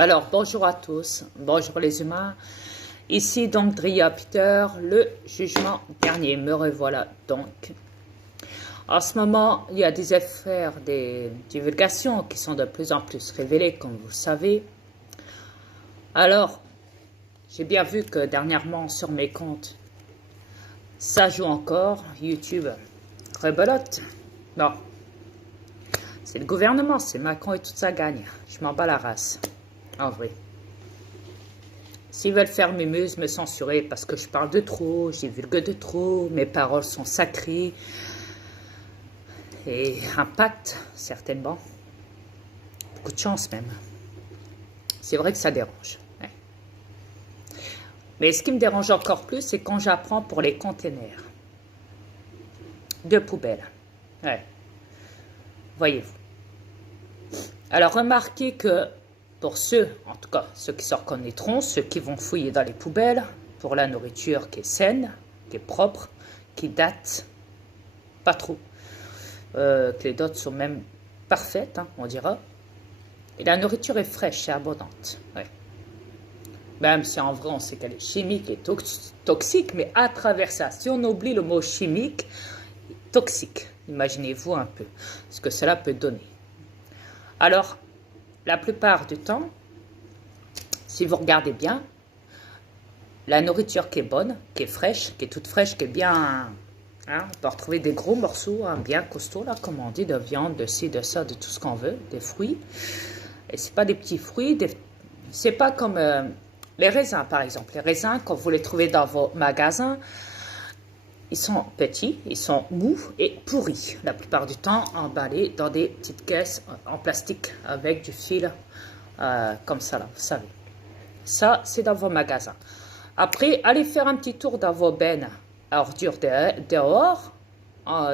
Alors, bonjour à tous, bonjour les humains. Ici donc Dria Peter, le jugement dernier. Me revoilà donc. En ce moment, il y a des affaires, des divulgations qui sont de plus en plus révélées, comme vous le savez. Alors, j'ai bien vu que dernièrement sur mes comptes, ça joue encore. YouTube, rebelote. Non, c'est le gouvernement, c'est Macron et toute sa gagne. Je m'en bats la race. En vrai. S'ils veulent faire mes muses, me censurer parce que je parle de trop, je divulgue de trop, mes paroles sont sacrées et impactent certainement. Beaucoup de chance même. C'est vrai que ça dérange. Ouais. Mais ce qui me dérange encore plus, c'est quand j'apprends pour les containers de poubelles. Ouais. Voyez-vous. Alors remarquez que pour ceux, en tout cas ceux qui se reconnaîtront, ceux qui vont fouiller dans les poubelles, pour la nourriture qui est saine, qui est propre, qui date, pas trop, que les dots sont même parfaites, hein, on dira, et la nourriture est fraîche et abondante. Ouais. Même si en vrai on sait qu'elle est chimique et toxique, mais à travers ça, si on oublie le mot chimique, toxique, imaginez-vous un peu ce que cela peut donner. Alors, la plupart du temps, si vous regardez bien, la nourriture qui est bonne, qui est fraîche, qui est toute fraîche, qui est bien... Hein, on peut retrouver des gros morceaux, hein, bien costauds, là, comme on dit, de viande, de ci, de ça, de tout ce qu'on veut, des fruits. Et c'est pas des petits fruits, c'est pas comme les raisins, par exemple. Les raisins, quand vous les trouvez dans vos magasins, ils sont petits, ils sont mous et pourris, la plupart du temps emballés dans des petites caisses en plastique avec du fil, comme ça, là, vous savez. Ça, c'est dans vos magasins. Après, allez faire un petit tour dans vos bennes à ordures dehors,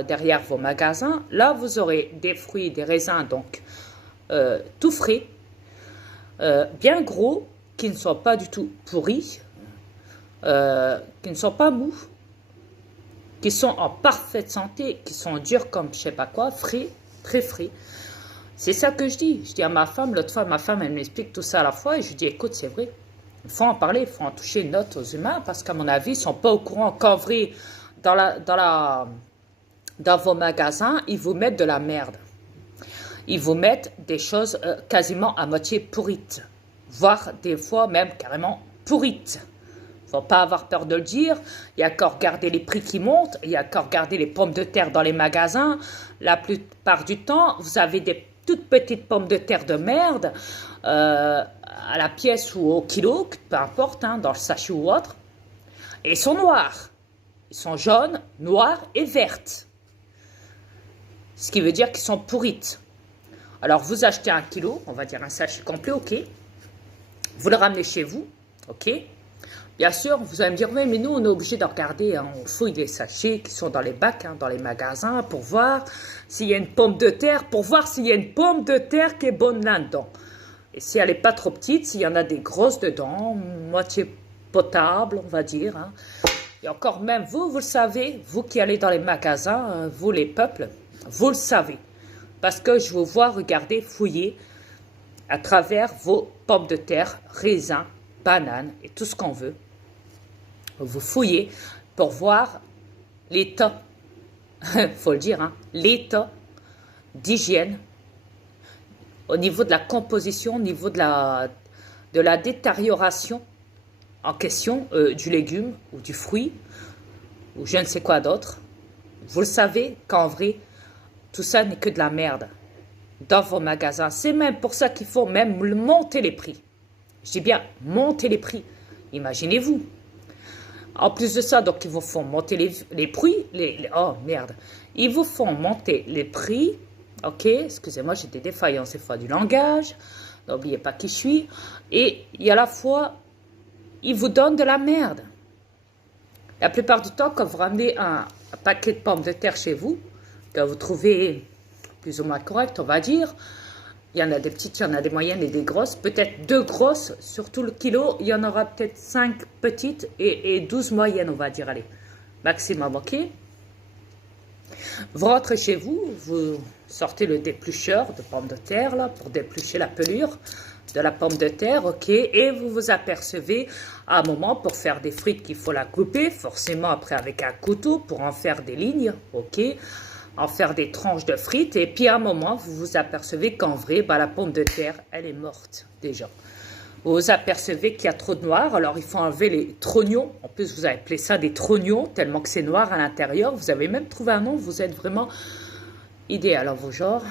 derrière vos magasins. Là, vous aurez des fruits, des raisins, donc tout frais, bien gros, qui ne sont pas du tout pourris, qui ne sont pas mous, qui sont en parfaite santé, qui sont durs comme je sais pas quoi, frais, très frais. C'est ça que je dis. Je dis à ma femme, l'autre fois, ma femme, elle m'explique tout ça à la fois, et je lui dis, écoute, c'est vrai. Il faut en parler, il faut en toucher une note aux humains, parce qu'à mon avis, ils ne sont pas au courant qu'en vrai, dans vos magasins, ils vous mettent de la merde. Ils vous mettent des choses quasiment à moitié pourrites, voire des fois même carrément pourrites. Faut pas avoir peur de le dire, il y a qu'à regarder les prix qui montent, il y a qu'à regarder les pommes de terre dans les magasins. La plupart du temps, vous avez des toutes petites pommes de terre de merde, à la pièce ou au kilo, peu importe, hein, dans le sachet ou autre, et ils sont noirs. Ils sont jaunes, noirs et vertes. Ce qui veut dire qu'ils sont pourrites. Alors vous achetez un kilo, on va dire un sachet complet, ok. Vous le ramenez chez vous, ok. Bien sûr, vous allez me dire, oui, mais nous, on est obligé de regarder, hein, on fouille les sachets qui sont dans les bacs, hein, dans les magasins, pour voir s'il y a une pomme de terre, pour voir s'il y a une pomme de terre qui est bonne là-dedans. Et si elle n'est pas trop petite, s'il y en a des grosses dedans, moitié potable, on va dire. Hein. Et encore même, vous le savez, vous qui allez dans les magasins, vous les peuples, vous le savez. Parce que je vous vois regarder, fouiller à travers vos pommes de terre, raisins, bananes et tout ce qu'on veut. Vous fouillez pour voir l'état, faut le dire, hein, l'état d'hygiène au niveau de la composition, au niveau de la détérioration en question du légume ou du fruit ou je ne sais quoi d'autre. Vous le savez qu'en vrai, tout ça n'est que de la merde dans vos magasins. C'est même pour ça qu'il faut même monter les prix. Je dis bien monter les prix. Imaginez-vous. En plus de ça, donc ils vous font monter les prix. Oh merde. Ils vous font monter les prix. Ok, excusez-moi, j'ai des défaillances des fois du langage. N'oubliez pas qui je suis. Et il y a à la fois, ils vous donnent de la merde. La plupart du temps, quand vous ramenez un paquet de pommes de terre chez vous, que vous trouvez plus ou moins correct, on va dire, il y en a des petites, il y en a des moyennes et des grosses. Peut-être 2 grosses sur tout le kilo. Il y en aura peut-être 5 petites et 12 moyennes, on va dire. Allez, maximum, ok. Vous rentrez chez vous, vous sortez le déplucheur de pommes de terre là, pour déplucher la pelure. de la pomme de terre, ok, et vous vous apercevez à un moment pour faire des frites qu'il faut la couper, forcément après avec un couteau pour en faire des lignes, ok, en faire des tranches de frites, et puis à un moment vous vous apercevez qu'en vrai, bah, la pomme de terre, elle est morte déjà. Vous vous apercevez qu'il y a trop de noir, alors il faut enlever les trognons, en plus vous avez appelé ça des trognons, tellement que c'est noir à l'intérieur, vous avez même trouvé un nom, vous êtes vraiment idéal en vos genres.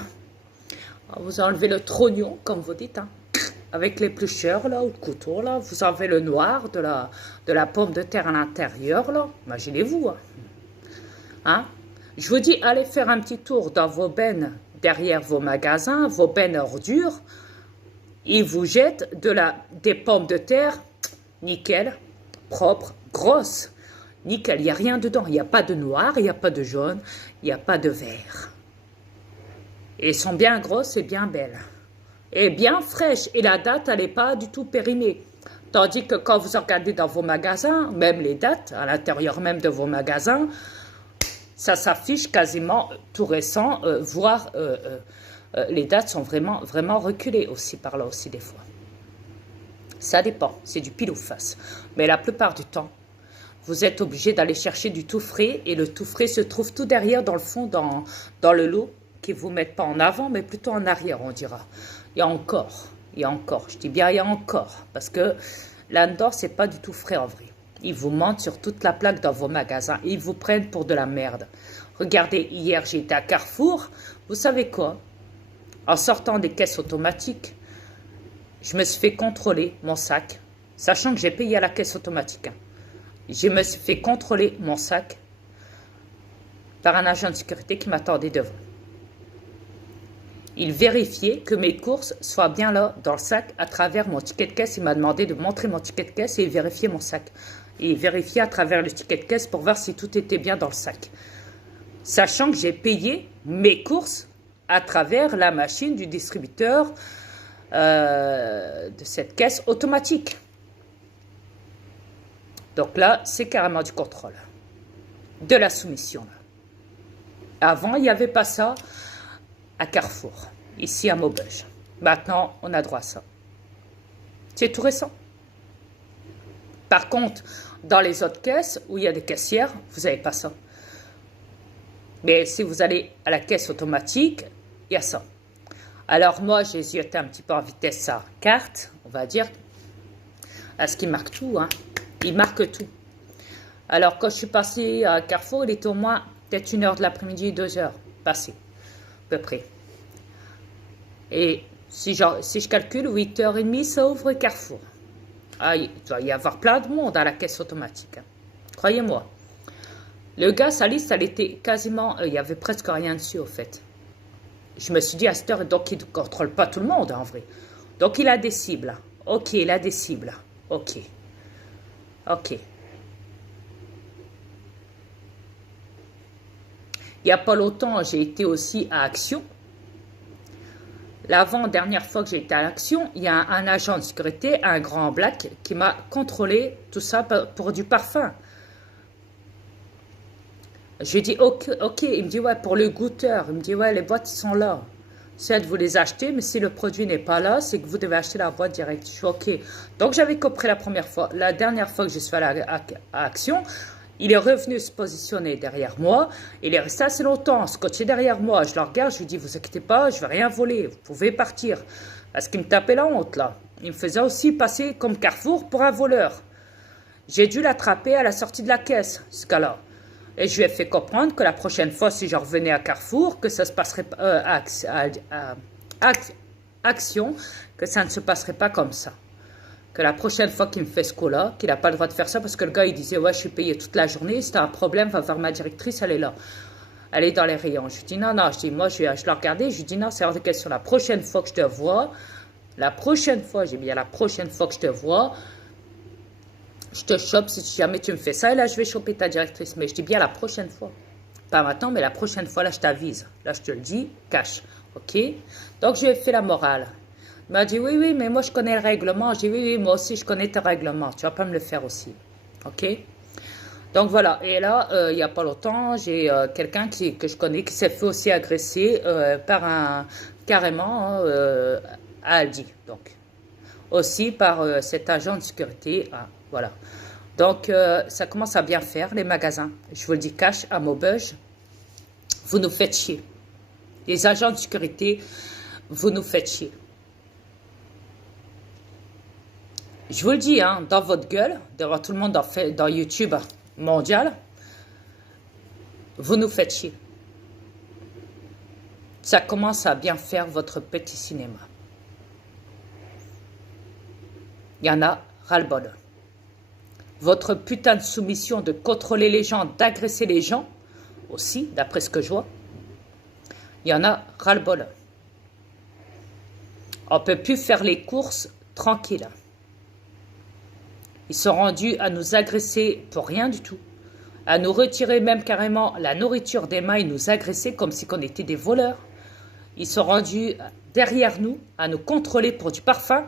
Vous enlevez le trognon, comme vous dites, hein, avec l'éplucheur, là, ou le couteau, là. Vous enlevez le noir de la pomme de terre à l'intérieur, là. Imaginez-vous, hein. Hein? Je vous dis, allez faire un petit tour dans vos bennes, derrière vos magasins, vos bennes ordures. Ils vous jettent des pommes de terre, nickel, propres, grosses. Nickel, il n'y a rien dedans. Il n'y a pas de noir, il n'y a pas de jaune, il n'y a pas de vert. Et elles sont bien grosses et bien belles. Et bien fraîches. Et la date, elle n'est pas du tout périmée. Tandis que quand vous regardez dans vos magasins, même les dates, à l'intérieur même de vos magasins, ça s'affiche quasiment tout récent, voire les dates sont vraiment, vraiment reculées aussi par là aussi des fois. Ça dépend, c'est du pile ou face. Mais la plupart du temps, vous êtes obligé d'aller chercher du tout frais et le tout frais se trouve tout derrière dans le fond, dans le lot, qui ne vous mettent pas en avant, mais plutôt en arrière, on dira. Il y a encore, je dis bien il y a encore, parce que là-dedans, c'est pas du tout frais en vrai. Ils vous mentent sur toute la plaque dans vos magasins, ils vous prennent pour de la merde. Regardez, hier, j'ai été à Carrefour, vous savez quoi? En sortant des caisses automatiques, je me suis fait contrôler mon sac, sachant que j'ai payé à la caisse automatique. Hein. Je me suis fait contrôler mon sac par un agent de sécurité qui m'attendait devant. Il vérifiait que mes courses soient bien là dans le sac à travers mon ticket de caisse. Il m'a demandé de montrer mon ticket de caisse et il vérifiait mon sac. Et il vérifiait à travers le ticket de caisse pour voir si tout était bien dans le sac. Sachant que j'ai payé mes courses à travers la machine du distributeur de cette caisse automatique. Donc là, c'est carrément du contrôle, de la soumission. Là. Avant, il n'y avait pas ça à Carrefour, ici à Maubeuge. Maintenant, on a droit à ça. C'est tout récent. Par contre, dans les autres caisses, où il y a des caissières, vous n'avez pas ça. Mais si vous allez à la caisse automatique, il y a ça. Alors moi, j'ai zioté un petit peu en vitesse sa carte, on va dire, parce qu'il marque tout, hein. Il marque tout. Alors, quand je suis passée à Carrefour, il était au moins peut-être 1h de l'après-midi, 2h passé, à peu près. Et si je calcule, 8h30, ça ouvre Carrefour. Ah, il doit y avoir plein de monde à la caisse automatique. Hein. Croyez-moi. Le gars, sa liste, elle était quasiment... il n'y avait presque rien dessus, au fait. Je me suis dit, à cette heure, donc il ne contrôle pas tout le monde, en vrai. Donc, il a des cibles. Ok, il a des cibles. Ok. Ok. Il n'y a pas longtemps, j'ai été aussi à Action. L'avant-dernière fois que j'ai été à Action, il y a un agent de sécurité, un grand black, qui m'a contrôlé tout ça pour du parfum. Je lui ai dit, ok, il me dit, ouais, pour le goûteur. Il me dit, ouais, les boîtes sont là. Certes, vous les achetez, mais si le produit n'est pas là, c'est que vous devez acheter la boîte directe. Je suis ok. Donc, j'avais compris la première fois. La dernière fois que je suis allé à Action, il est revenu se positionner derrière moi. Il est resté assez longtemps, scotché derrière moi. Je le regarde, je lui dis, vous inquiétez pas, je ne vais rien voler. Vous pouvez partir. Parce qu'il me tapait la honte, là. Il me faisait aussi passer comme Carrefour pour un voleur. J'ai dû l'attraper à la sortie de la caisse, ce cas-là. Et je lui ai fait comprendre que la prochaine fois, si je revenais à Carrefour, que ça se passerait Action, que ça ne se passerait pas comme ça. Que la prochaine fois qu'il me fait ce coup-là, qu'il n'a pas le droit de faire ça, parce que le gars, il disait, ouais, je suis payé toute la journée, si tu as un problème, va voir ma directrice, elle est là. Elle est dans les rayons. Je lui dis, non, je dis, moi, je l'ai regardé, je lui dis, non, c'est hors de question. La prochaine fois que je te vois, la prochaine fois, j'ai bien la prochaine fois que je te vois, je te chope si jamais tu me fais ça, et là, je vais choper ta directrice. Mais je dis bien la prochaine fois. Pas maintenant, mais la prochaine fois, là, je t'avise. Là, je te le dis, cache. OK? Donc, je lui ai fait la morale. Il m'a dit, oui, mais moi, je connais le règlement. J'ai dit, oui, moi aussi, je connais tes règlements. Tu vas pas me le faire aussi. OK? Donc, voilà. Et là, il n'y a pas longtemps, j'ai quelqu'un que je connais qui s'est fait aussi agresser par carrément, à Aldi. Donc, aussi par cet agent de sécurité. Ah, voilà. Donc, ça commence à bien faire, les magasins. Je vous le dis cash, à Maubeuge, vous nous faites chier. Les agents de sécurité, vous nous faites chier. Je vous le dis, hein, dans votre gueule, devant tout le monde dans YouTube mondial, vous nous faites chier. Ça commence à bien faire votre petit cinéma. Il y en a ras-le-bol. Votre putain de soumission de contrôler les gens, d'agresser les gens, aussi, d'après ce que je vois, il y en a ras-le-bol. On ne peut plus faire les courses tranquilles. Ils sont rendus à nous agresser pour rien du tout. À nous retirer même carrément la nourriture des mains et nous agresser comme si on était des voleurs. Ils sont rendus derrière nous à nous contrôler pour du parfum.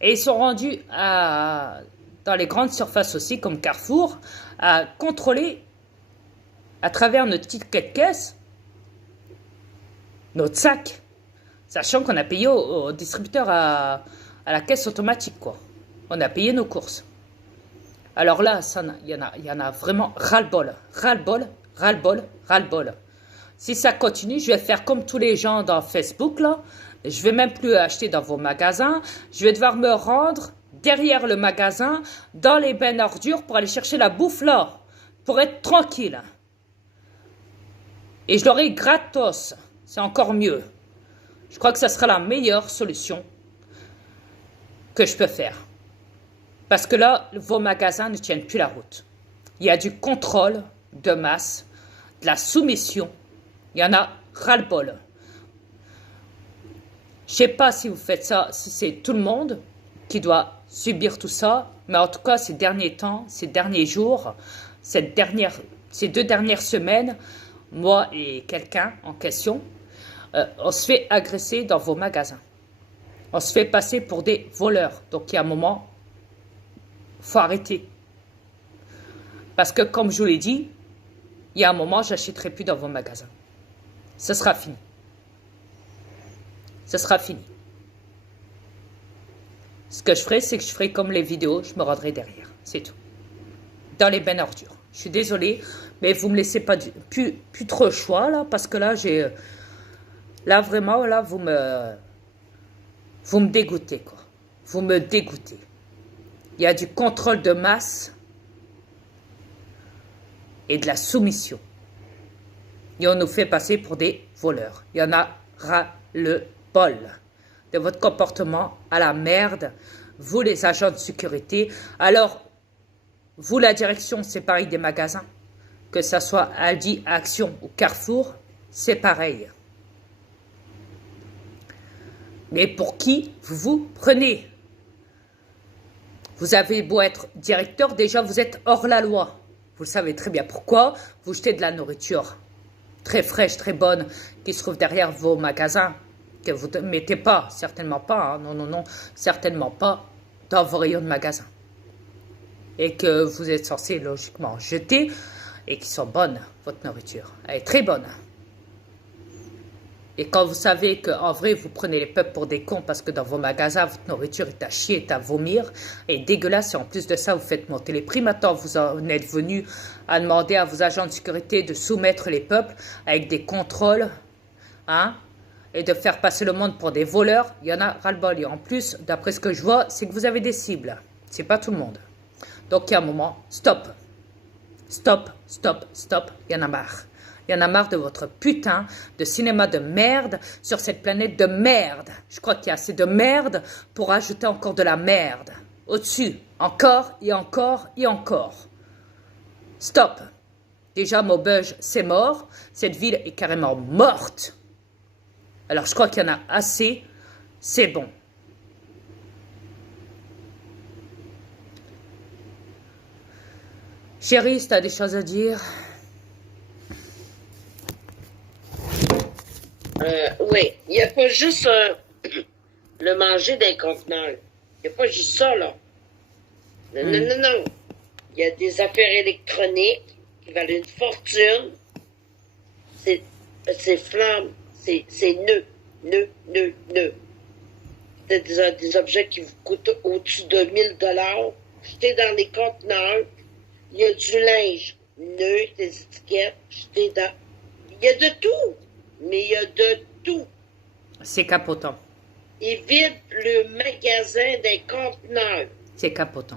Et ils sont rendus dans les grandes surfaces aussi, comme Carrefour, à contrôler à travers notre ticket de caisse notre sac. Sachant qu'on a payé au distributeur à la caisse automatique, quoi. On a payé nos courses. Alors là, il y en a vraiment ras-le-bol. Ras-le-bol, ras-le-bol, ras-le-bol. Si ça continue, je vais faire comme tous les gens dans Facebook, là. Je vais même plus acheter dans vos magasins. Je vais devoir me rendre derrière le magasin, dans les bennes ordures, pour aller chercher la bouffe là, pour être tranquille. Et je l'aurai gratos. C'est encore mieux. Je crois que ça sera la meilleure solution que je peux faire. Parce que là, vos magasins ne tiennent plus la route. Il y a du contrôle de masse, de la soumission. Il y en a ras-le-bol. Je ne sais pas si vous faites ça, si c'est tout le monde qui doit subir tout ça, mais en tout cas, ces derniers temps, ces derniers jours, ces 2 dernières semaines, moi et quelqu'un en question, on se fait agresser dans vos magasins. On se fait passer pour des voleurs. Donc, il y a un moment, il faut arrêter. Parce que, comme je vous l'ai dit, il y a un moment, je n'achèterai plus dans vos magasins. Ce sera fini. Ce sera fini. Ce que je ferai, c'est que je ferai comme les vidéos, je me rendrai derrière. C'est tout. Dans les bennes ordures. Je suis désolée, mais vous ne me laissez pas plus trop le choix, là, parce que là, là, vraiment, là, vous me dégoûtez, quoi. Vous me dégoûtez. Il y a du contrôle de masse et de la soumission. Et on nous fait passer pour des voleurs. Il y en a ras-le-bol de votre comportement à la merde. Vous, les agents de sécurité. Alors, vous, la direction, c'est pareil des magasins. Que ça soit Aldi, Action ou Carrefour, c'est pareil. Mais pour qui vous vous prenez? Vous avez beau être directeur, déjà vous êtes hors la loi. Vous le savez très bien. Pourquoi? Vous jetez de la nourriture très fraîche, très bonne, qui se trouve derrière vos magasins, que vous ne mettez pas, certainement pas, hein, non, non, non, certainement pas dans vos rayons de magasins. Et que vous êtes censé logiquement jeter, et qui sont bonnes, votre nourriture. Elle est très bonne. Et quand vous savez qu'en vrai, vous prenez les peuples pour des cons parce que dans vos magasins, votre nourriture est à chier, est à vomir, et dégueulasse, et en plus de ça, vous faites monter les prix. Maintenant, vous en êtes venu à demander à vos agents de sécurité de soumettre les peuples avec des contrôles, hein, et de faire passer le monde pour des voleurs. Il y en a ras-le-bol. Et en plus, d'après ce que je vois, c'est que vous avez des cibles. C'est pas tout le monde. Donc, il y a un moment, stop. Stop, stop, stop. Il y en a marre. Il y en a marre de votre putain de cinéma de merde sur cette planète de merde. Je crois qu'il y a assez de merde pour ajouter encore de la merde. Au-dessus, encore et encore et encore. Stop. Déjà, Maubeuge, c'est mort. Cette ville est carrément morte. Alors, je crois qu'il y en a assez. C'est bon. Chérie, si tu as des choses à dire... Oui, il n'y a pas juste le manger d'un contenant. Il n'y a pas juste ça, là. Non, non, non, non. Il y a des affaires électroniques qui valent une fortune. C'est flamme. C'est nœud. des objets qui vous coûtent au-dessus de 1000 $, jetés dans les conteneurs. Il y a du linge neutre, des étiquettes, jetés dans... Il y a de tout, mais il y a de tout. C'est capotant. Ils vident le magasin des conteneurs. C'est capotant.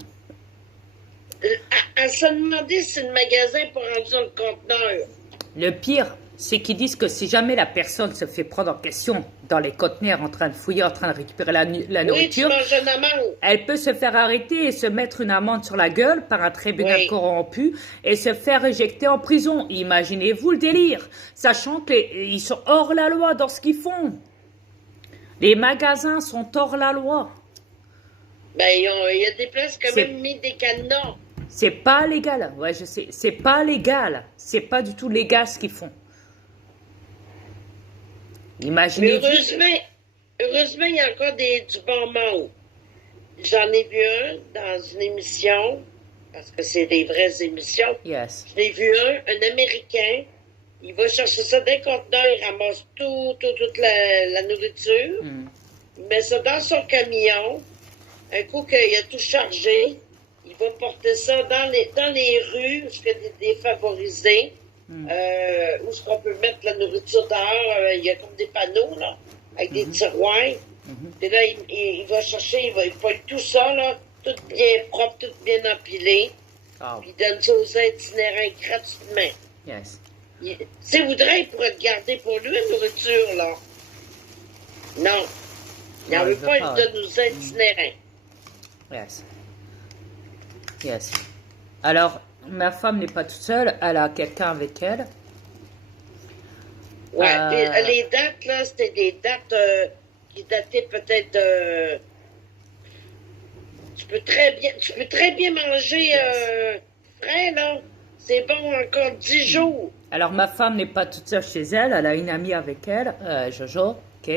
À se demander si le magasin peut rendre dans le conteneur. Le pire, c'est qu'ils disent que si jamais la personne se fait prendre en question dans les conteneurs en train de fouiller, en train de récupérer la Oui, nourriture, tu manges une amende. elle peut se faire arrêter et se mettre une amende sur la gueule par un tribunal Oui. corrompu et se faire éjecter en prison. Imaginez-vous le délire, sachant qu'ils sont hors la loi dans ce qu'ils font. Les magasins sont hors la loi. Ben, il y a des places qui ont C'est- même mis des cadenas. C'est pas légal, ouais, je sais. C'est pas légal. C'est pas du tout légal ce qu'ils font. Mais Imaginez-vous. heureusement, il y a encore du bon monde. J'en ai vu un dans une émission, parce que c'est des vraies émissions. Yes. Je l'ai vu un Américain. Il va chercher ça d'un conteneur, il ramasse toute la nourriture. Mm. Il met ça dans son camion. Un coup qu'il a tout chargé, il va porter ça dans les rues, où il y a des défavorisés, où est-ce qu'on peut mettre la nourriture dehors. Il y a comme des panneaux, là, avec des tiroirs. Et là, il va chercher, il pointe tout ça, là, tout bien propre, tout bien empilé. Oh, Puis il donne ça aux itinérants gratuitement. yes. Si il voudrait, il pourrait le garder pour lui, la nourriture, là. Non. Il n'en Non, veut il veut pas, pas. il donne aux itinérants. Yes. Yes. Alors, ma femme n'est pas toute seule, elle a quelqu'un avec elle. Ouais, Euh, les dates, là, c'était des dates qui dataient peut-être... tu peux très bien manger frais, là. C'est bon encore 10 jours. Alors, ma femme n'est pas toute seule chez elle, elle a une amie avec elle, Jojo. Ok.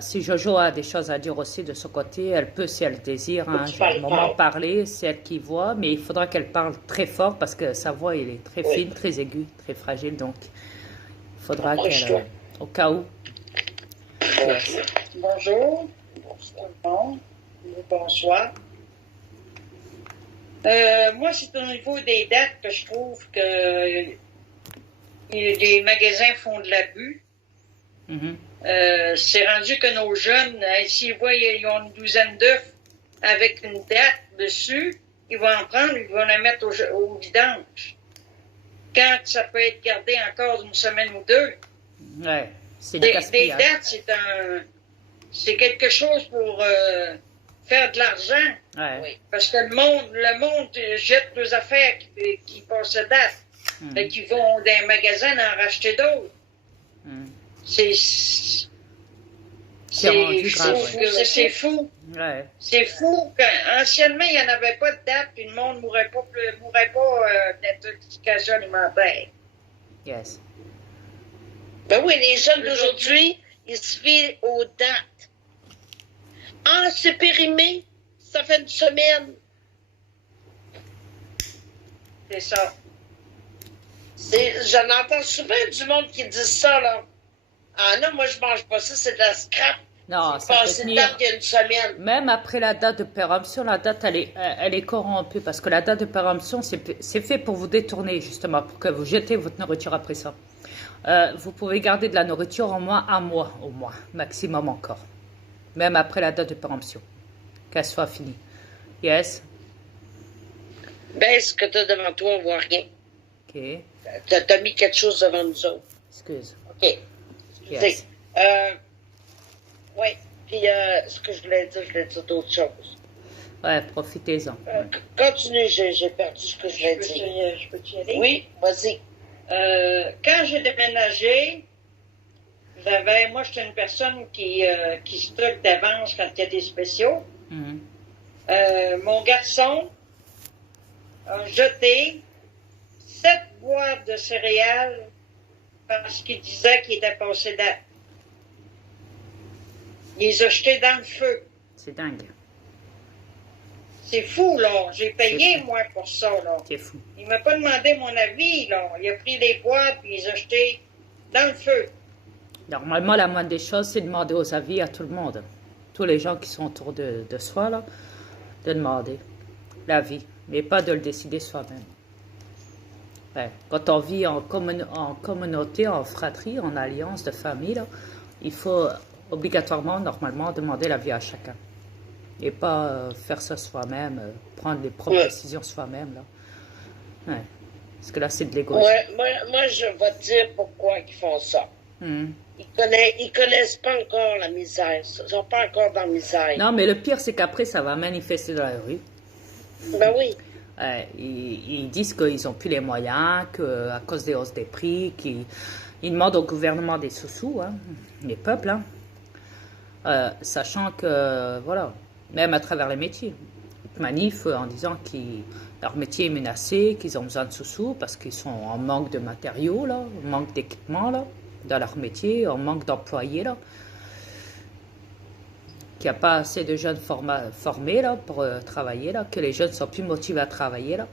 Si Jojo a des choses à dire aussi de son côté, elle peut, si elle désire, hein, Tu à un parles moment fort. parler, c'est elle qui voit, mais il faudra qu'elle parle très fort parce que sa voix, elle est très Oui. fine, très aiguë, très fragile, donc il faudra qu'elle, Approche-toi. au cas où. Yes. Bonjour. Bonsoir tout le monde. Bonsoir. Moi, c'est au niveau des dates que je trouve que les magasins font de l'abus. Mhm. C'est rendu que nos jeunes, s'ils voient ils ont une douzaine d'œufs avec une date dessus, ils vont en prendre, ils vont la mettre au vidange. Quand ça peut être gardé encore une semaine ou deux. Ouais, c'est du Des gaspillage. dates, c'est quelque chose pour faire de l'argent. Ouais. Oui. Parce que le monde jette leurs affaires qui passent la date. Mhm. Fait qu'ils vont dans un magasin en racheter d'autres. Mhm. C'est rendu fou. grave, ouais. C'est fou. Ouais. C'est fou. Anciennement, il n'y en avait pas de date, puis le monde ne mourrait pas d'intoxication alimentaire. Yes. Ben oui, les jeunes d'aujourd'hui, ils se fient aux dates. Ah, c'est périmé, ça fait une semaine. C'est ça. J'en entends souvent du monde qui dit ça, là. Ah non, moi je mange pas ça, c'est de la scrap. Non, C'est ça peut passé une tenir. date il y a une semaine. Même après la date de péremption, la date, elle est corrompue parce que la date de péremption, c'est fait pour vous détourner, justement, pour que vous jetez votre nourriture après ça. Vous pouvez garder de la nourriture au moins un mois, au moins, maximum encore. Même après la date de péremption, qu'elle soit finie. Yes. Ben, ce que t'as devant toi, on voit rien. Ok. T'as mis quelque chose devant nous autres. Excuse. OK. Yes. Oui. Puis, ce que je voulais dire d'autres choses. Ouais, profitez-en. Continue, j'ai perdu ce que je voulais dire. Je peux-tu y aller? Oui, vas-y. Quand j'ai déménagé, moi, j'étais une personne qui stocke d'avance quand il y a des spéciaux. Mhm. Mon garçon a jeté 7 boîtes de céréales parce qu'il disait qu'il était passé date. Il les a jetées dans le feu. C'est dingue. C'est fou, là. J'ai payé, C'est fou. moi, pour ça, là. C'est fou. Il m'a pas demandé mon avis, là. Il a pris les boîtes et il les a jetées dans le feu. Normalement, la moindre des choses, c'est de demander aux avis à tout le monde. tous les gens qui sont autour de soi, là, de demander l'avis, mais pas de le décider soi-même. Ouais. Quand on vit en communauté, en fratrie, en alliance de famille, là, il faut obligatoirement, normalement, demander l'avis à chacun. Et pas faire ça soi-même, prendre les propres décisions soi-même. Là. Ouais. Parce que là, c'est de l'égoïsme. Ouais, moi, je vais te dire pourquoi ils font ça. Ils connaissent pas encore la misère. Ils sont pas encore dans la misère. Non, mais le pire, c'est qu'après, ça va manifester dans la rue. Ben oui. Ils disent qu'ils n'ont plus les moyens, qu'à cause des hausses des prix, qu'ils demandent au gouvernement des sous-sous, hein, les peuples, sachant que, voilà, même à travers les métiers, ils manifent en disant que leur métier est menacé, qu'ils ont besoin de sous-sous parce qu'ils sont en manque de matériaux, là, en manque d'équipement là, dans leur métier, en manque d'employés, là. Qu'il n'y a pas assez de jeunes formés là, pour travailler, là, que les jeunes sont plus motivés à travailler. Là.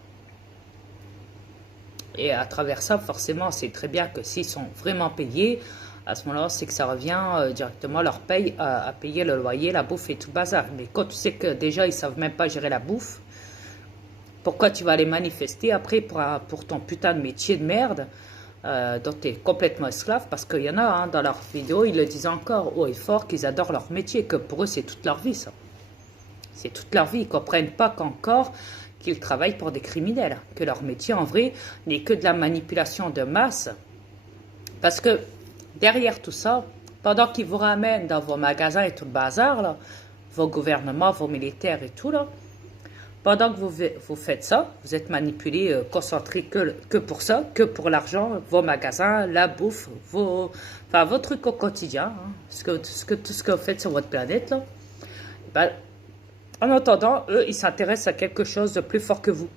Et à travers ça, forcément, c'est très bien que s'ils sont vraiment payés, à ce moment-là, c'est que ça revient directement leur paye à payer le loyer, la bouffe et tout le bazar. Mais quand tu sais que déjà, ils ne savent même pas gérer la bouffe, pourquoi tu vas aller manifester après pour ton putain de métier de merde dont tu es complètement esclave, parce qu'il y en a hein, dans leurs vidéos, ils le disent encore haut et fort qu'ils adorent leur métier, que pour eux c'est toute leur vie ça. C'est toute leur vie, ils ne comprennent pas qu'encore qu'ils travaillent pour des criminels, que leur métier en vrai n'est que de la manipulation de masse. Parce que derrière tout ça, pendant qu'ils vous ramènent dans vos magasins et tout le bazar, là, vos gouvernements, vos militaires et tout, là, pendant que vous faites ça, vous êtes manipulé, concentré que pour ça, que pour l'argent, vos magasins, la bouffe, vos trucs au quotidien, hein, tout ce que vous faites sur votre planète. Là, ben, en attendant, eux, ils s'intéressent à quelque chose de plus fort que vous.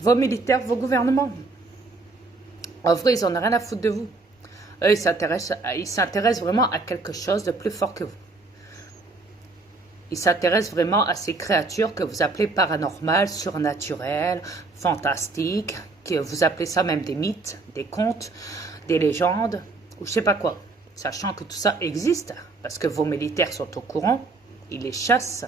Vos militaires, vos gouvernements. En vrai, ils n'en ont rien à foutre de vous. Eux, ils s'intéressent vraiment à quelque chose de plus fort que vous. Ils s'intéressent vraiment à ces créatures que vous appelez paranormales, surnaturelles, fantastiques, que vous appelez ça même des mythes, des contes, des légendes, ou je sais pas quoi. Sachant que tout ça existe, parce que vos militaires sont au courant, ils les chassent,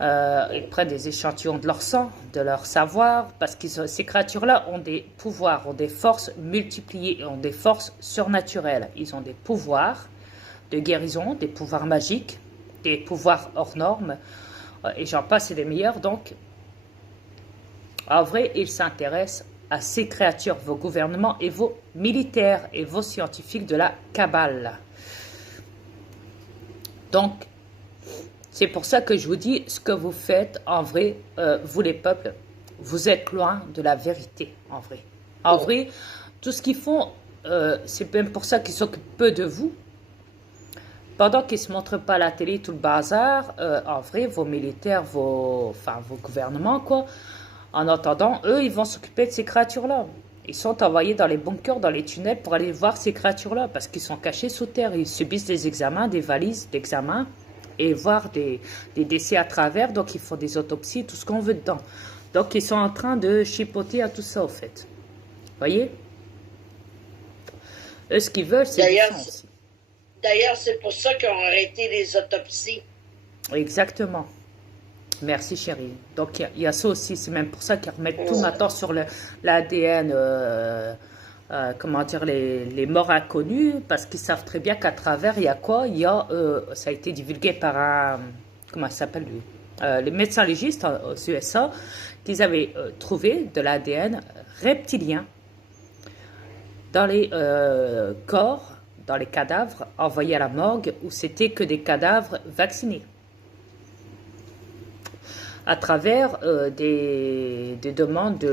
ils prennent des échantillons de leur sang, de leur savoir, parce que ces créatures-là ont des pouvoirs, ont des forces multipliées, ont des forces surnaturelles. Ils ont des pouvoirs de guérison, des pouvoirs magiques, des pouvoirs hors normes, et j'en passe et des meilleurs. Donc, en vrai, ils s'intéressent à ces créatures, vos gouvernements et vos militaires et vos scientifiques de la Kabbale. Donc, c'est pour ça que je vous dis, ce que vous faites, en vrai, vous les peuples, vous êtes loin de la vérité, en vrai. En vrai, tout ce qu'ils font, c'est même pour ça qu'ils s'occupent peu de vous. Pendant qu'ils ne se montrent pas à la télé, tout le bazar, en vrai, vos militaires, vos gouvernements, quoi, en attendant, eux, ils vont s'occuper de ces créatures-là. Ils sont envoyés dans les bunkers, dans les tunnels pour aller voir ces créatures-là, parce qu'ils sont cachés sous terre. Ils subissent des examens, des valises d'examens, et voir des décès à travers, donc ils font des autopsies, tout ce qu'on veut dedans. Donc ils sont en train de chipoter à tout ça, au fait. Vous voyez? Eux, ce qu'ils veulent, c'est du sang aussi. D'ailleurs, c'est pour ça qu'ils ont arrêté les autopsies. Exactement. Merci, chérie. Donc, il y a ça aussi. C'est même pour ça qu'ils remettent tout maintenant sur l'ADN, comment dire, les morts inconnus, parce qu'ils savent très bien qu'à travers, il y a quoi? Il y a, ça a été divulgué par un, comment il s'appelle lui? Les médecins légistes aux USA, qu'ils avaient trouvé de l'ADN reptilien dans les corps, dans les cadavres envoyés à la morgue, où c'était que des cadavres vaccinés. À travers des demandes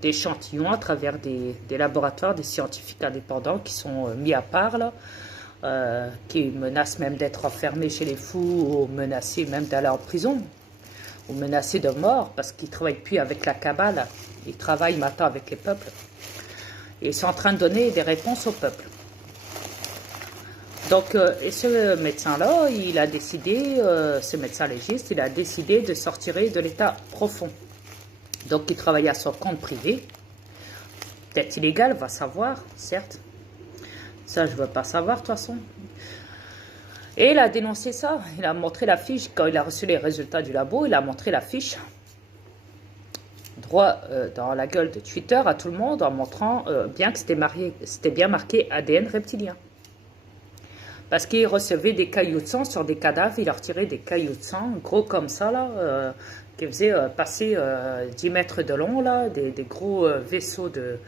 d'échantillons, à travers des laboratoires, des scientifiques indépendants qui sont mis à part, là, qui menacent même d'être enfermés chez les fous, ou menacés même d'aller en prison, ou menacés de mort, parce qu'ils ne travaillent plus avec la Kabbale, ils travaillent maintenant avec les peuples. Et ils sont en train de donner des réponses au peuple. Donc, et ce médecin-là, il a décidé, ce médecin légiste, il a décidé de sortir de l'état profond. Donc, il travaillait à son compte privé. Peut-être illégal, va savoir, certes. Ça, je ne veux pas savoir, de toute façon. Et il a dénoncé ça. Il a montré la fiche. Quand il a reçu les résultats du labo, il a montré la fiche droit dans la gueule de Twitter à tout le monde en montrant bien que c'était bien marqué ADN reptilien. Parce qu'il recevait des cailloux de sang sur des cadavres, il leur tirait des cailloux de sang, gros comme ça, là, qui faisaient passer 10 mètres de long, là, des gros vaisseaux de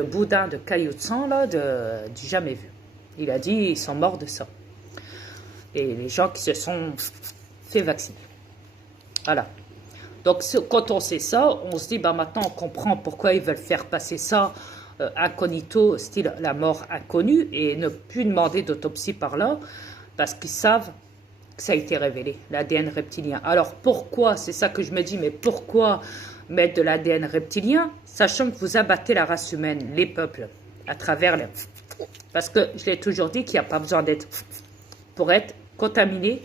boudin, de cailloux de sang, là, du jamais vu. Il a dit, ils sont morts de ça. Et les gens qui se sont fait vacciner. Voilà. Donc, quand on sait ça, on se dit, bah, maintenant, on comprend pourquoi ils veulent faire passer ça incognito, style la mort inconnue, et ne plus demander d'autopsie par là, parce qu'ils savent que ça a été révélé, l'ADN reptilien. Alors, pourquoi, c'est ça que je me dis, mais pourquoi mettre de l'ADN reptilien, sachant que vous abattez la race humaine, les peuples, à travers les... Parce que, je l'ai toujours dit, qu'il n'y a pas besoin d'être... pour être contaminé,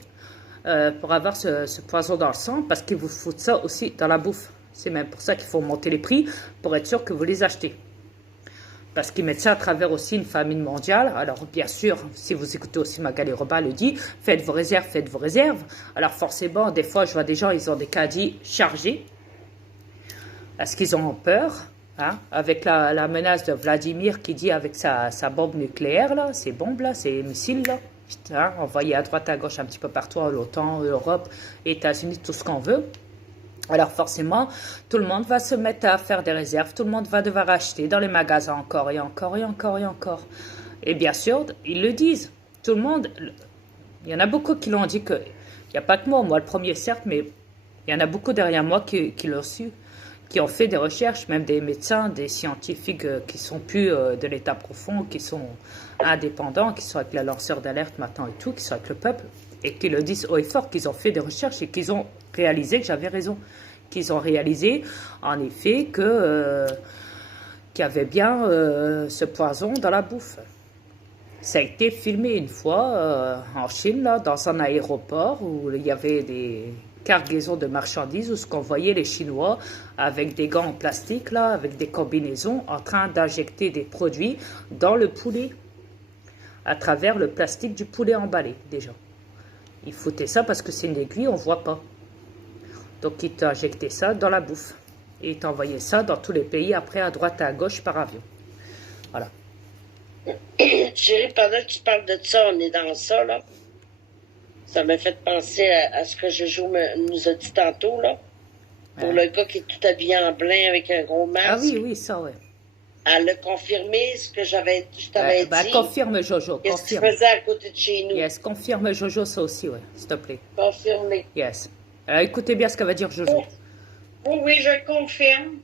pour avoir ce poison dans le sang, parce qu'ils vous foutent ça aussi dans la bouffe. C'est même pour ça qu'il faut monter les prix, pour être sûr que vous les achetez. Parce qu'ils mettent ça à travers aussi une famine mondiale. Alors, bien sûr, si vous écoutez aussi Magali Robin le dit, faites vos réserves, faites vos réserves. Alors, forcément, des fois, je vois des gens, ils ont des caddies chargés, parce qu'ils ont peur, hein, avec la menace de Vladimir qui dit avec sa bombe nucléaire, là, ces bombes, là, ces missiles, là, putain, envoyés à droite, à gauche, un petit peu partout, l'OTAN, l'Europe, États-Unis, tout ce qu'on veut. Alors forcément, tout le monde va se mettre à faire des réserves, tout le monde va devoir acheter dans les magasins encore et encore et encore et encore. Et bien sûr, ils le disent, tout le monde, il y en a beaucoup qui l'ont dit, il n'y a pas que moi le premier certes, mais il y en a beaucoup derrière moi qui l'ont su, qui ont fait des recherches, même des médecins, des scientifiques qui sont plus de l'état profond, qui sont indépendants, qui sont avec la lanceur d'alerte maintenant et tout, qui sont avec le peuple, et qui le disent haut et fort, qu'ils ont fait des recherches et qu'ils ont réalisé que j'avais raison, qu'ils ont réalisé en effet qu'il y avait bien ce poison dans la bouffe. Ça a été filmé une fois en Chine, là, dans un aéroport où il y avait des cargaisons de marchandises où ce qu'on voyait les Chinois avec des gants en plastique, là, avec des combinaisons, en train d'injecter des produits dans le poulet, à travers le plastique du poulet emballé, déjà. Ils foutaient ça parce que c'est une aiguille, on ne voit pas. Donc, ils t'injectaient ça dans la bouffe. Et ils t'envoyaient ça dans tous les pays, après, à droite et à gauche, par avion. Voilà. Chérie, pendant que tu parles de ça, on est dans ça, là. Ça m'a fait penser à ce que Jojo nous a dit tantôt, là. Pour le gars qui est tout habillé en blanc avec un gros masque. Ah oui, oui, ça, ouais. Elle a confirmé ce que je t'avais dit. Confirme, Jojo, Qu'est-ce que tu confirme. faisais à côté de chez nous? Yes, confirme, Jojo, ça aussi, ouais, s'il te plaît. Confirmé. Yes. Écoutez bien ce qu'elle va dire, Jojo. Oui, je le confirme.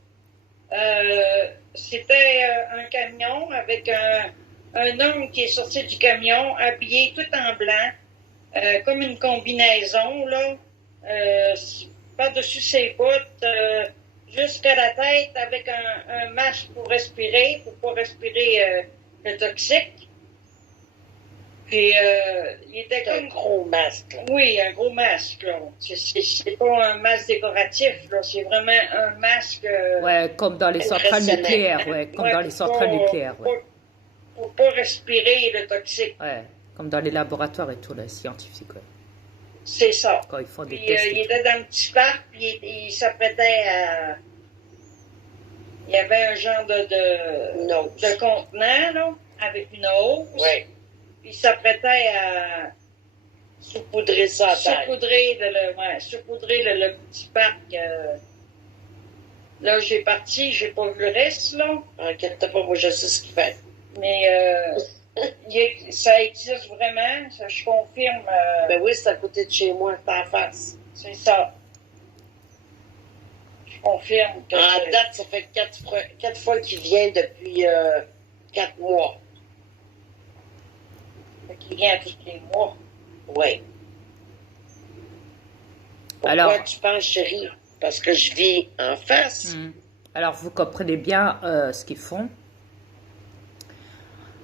C'était un camion avec un homme qui est sorti du camion, habillé tout en blanc, comme une combinaison, là. Par-dessus ses bottes, jusqu'à la tête, avec un masque pour respirer, pour pas respirer le toxique. Puis, il était comme... Un gros masque, là. Oui, un gros masque, là. C'est pas un masque décoratif, là. C'est vraiment un masque... Ouais, comme dans les centrales nucléaires, ouais, comme dans les centrales nucléaires, ouais. Pour pas respirer le toxique. Ouais, comme dans les laboratoires et tout, les scientifiques, ouais. C'est ça. Quand ils font des Puis, tests. il était dans un petit parc, puis il s'apprêtait à... Il y avait un genre de contenant, là, avec une hausse. Oui. Puis il s'apprêtait à saupoudrer ça à terre. Saupoudrer le petit parc. Là, j'ai parti, j'ai pas vu le reste, là. Inquiète-toi pas, moi je sais ce qu'il fait. Mais ça existe vraiment, ça je confirme. Ben oui, c'est à côté de chez moi, c'est en face. C'est ça. Je confirme que... En date, ça fait 4 fois qu'il vient depuis 4 mois. Qui vient tous les mois. Oui. Pourquoi Alors, tu penses, chérie? Parce que je vis en face. Alors, vous comprenez bien ce qu'ils font.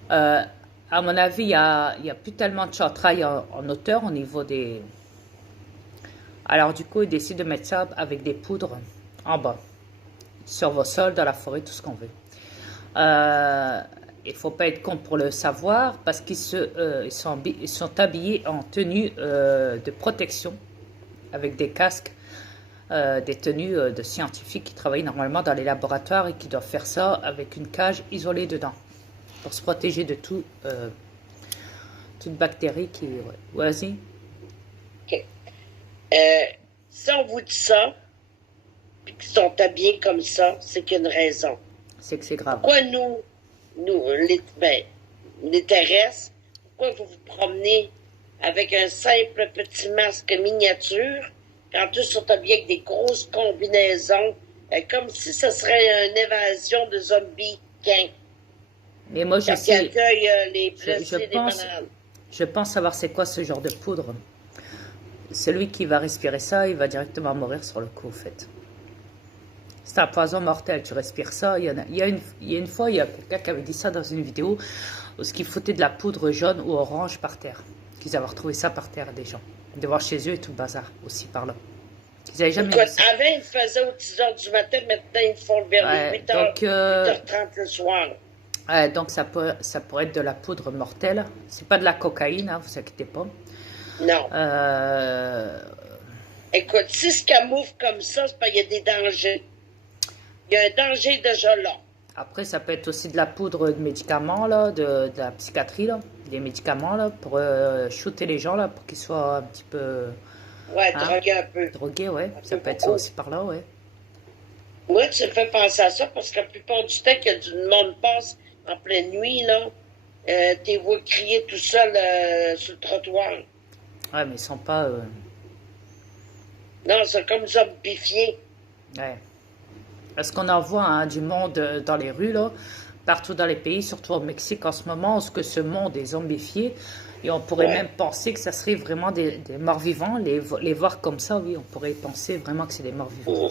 À mon avis, il n'y a plus tellement de chantrail en hauteur au niveau des... Alors, du coup, ils décident de mettre ça avec des poudres en bas, sur vos sols, dans la forêt, tout ce qu'on veut. il ne faut pas être con pour le savoir parce ils sont habillés en tenue de protection avec des casques, des tenues de scientifiques qui travaillent normalement dans les laboratoires et qui doivent faire ça avec une cage isolée dedans pour se protéger de toute bactérie qui... Ouais. Vas-y. OK. Si on vous dit ça, puis qu'ils sont habillés comme ça, c'est qu'il y a une raison. C'est que c'est grave. Pourquoi les terrestres, pourquoi vous vous promenez avec un simple petit masque miniature quand tous sont habillés avec des grosses combinaisons, comme si ce serait une évasion de zombies quins? Mais moi, Quand ils accueillent les blessés des bananes. Je pense savoir c'est quoi ce genre de poudre. Celui qui va respirer ça, il va directement mourir sur le coup, en fait. C'est un poison mortel, tu respires ça. Il y a une fois, il y a quelqu'un qui avait dit ça dans une vidéo, où ce qu'ils foutaient de la poudre jaune ou orange par terre. Qu'ils avaient retrouvé ça par terre, des gens. Devant chez eux et tout le bazar, aussi par là. Ils n'avaient jamais vu ça. Avant, ils faisaient aux 10 h du matin, maintenant, ils font vers 8h30 le soir. Donc, ça pourrait être de la poudre mortelle. C'est pas de la cocaïne, hein, vous inquiétez pas. Non. Écoute, si se camoufle comme ça, c'est parce qu'il y a des dangers. Il y a un danger déjà là. Après, ça peut être aussi de la poudre de médicaments, là, de la psychiatrie, là, des médicaments là, pour shooter les gens là, pour qu'ils soient un petit peu... Ouais, drogués un peu. Drogués, ouais. Ça peut être ça aussi par là, ouais. Oui, tu me fais penser à ça parce que la plupart du temps que du monde passe en pleine nuit, là, t'es vois crier tout seul sur le trottoir. Ouais, mais ils sont pas... Non, c'est comme zombifié. Ouais. Parce qu'on en voit hein, du monde dans les rues, là, partout dans les pays, surtout au Mexique en ce moment, où que ce monde est zombifié. Et on pourrait même penser que ça serait vraiment des morts-vivants. Les voir comme ça, oui, on pourrait penser vraiment que c'est des morts-vivants.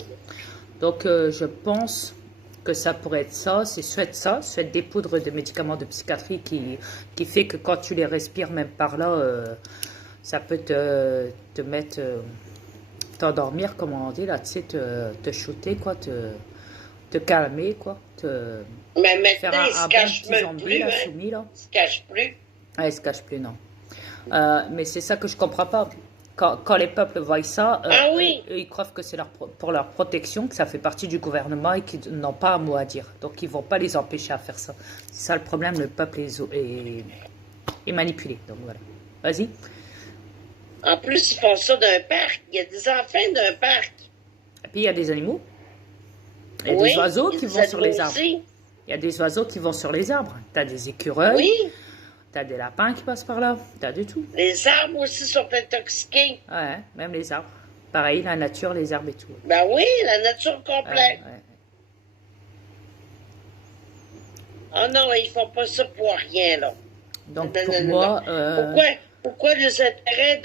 Donc, je pense que ça pourrait être ça. C'est soit des poudres de médicaments de psychiatrie qui fait que quand tu les respires, même par là, ça peut te mettre... t'endormir, comme on dit, là, tu sais, te shooter, quoi, te calmer, quoi, mais maintenant, faire il se cache bon petit zombie, plus, là, hein? soumis, là. Il se cache plus. Ouais, il se cache plus, non. Mais c'est ça que je comprends pas. Quand les peuples voient ça, Oui. eux, ils croient que c'est pour leur protection, que ça fait partie du gouvernement et qu'ils n'ont pas un mot à dire. Donc, ils vont pas les empêcher à faire ça. C'est ça le problème, le peuple est manipulé. Donc, voilà. Vas-y. En plus, ils font ça d'un parc. Il y a des enfants d'un parc. Et puis, il y a des animaux. Il y a des oiseaux qui vont sur les arbres. Aussi. Il y a des oiseaux qui vont sur les arbres. Tu as des écureuils. Oui. Tu as des lapins qui passent par là. Tu as de tout. Les arbres aussi sont intoxiqués. Ouais, même les arbres. Pareil, la nature, les arbres et tout. Ben oui, la nature complète. Ouais. Oh non, ils font pas ça pour rien, là. Donc, Non, pour non, moi... non. Pourquoi les intérêts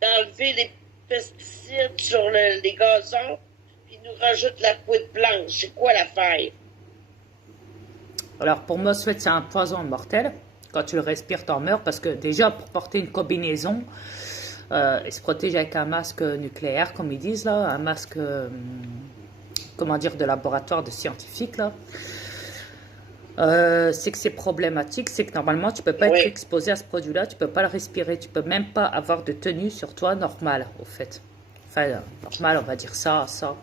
d'enlever les pesticides sur les gazons, puis nous rajoutent la poudre blanche? C'est quoi l'affaire? Alors, pour moi, c'est un poison mortel. Quand tu le respires, t'en meurs. Parce que déjà, pour porter une combinaison, et se protéger avec un masque nucléaire, comme ils disent, là, un masque, comment dire, de laboratoire de scientifiques, là, c'est que c'est problématique, c'est que normalement tu peux pas être exposé à ce produit-là, tu peux pas le respirer, tu peux même pas avoir de tenue sur toi normale, au fait. Enfin, normal, on va dire ça. Hein.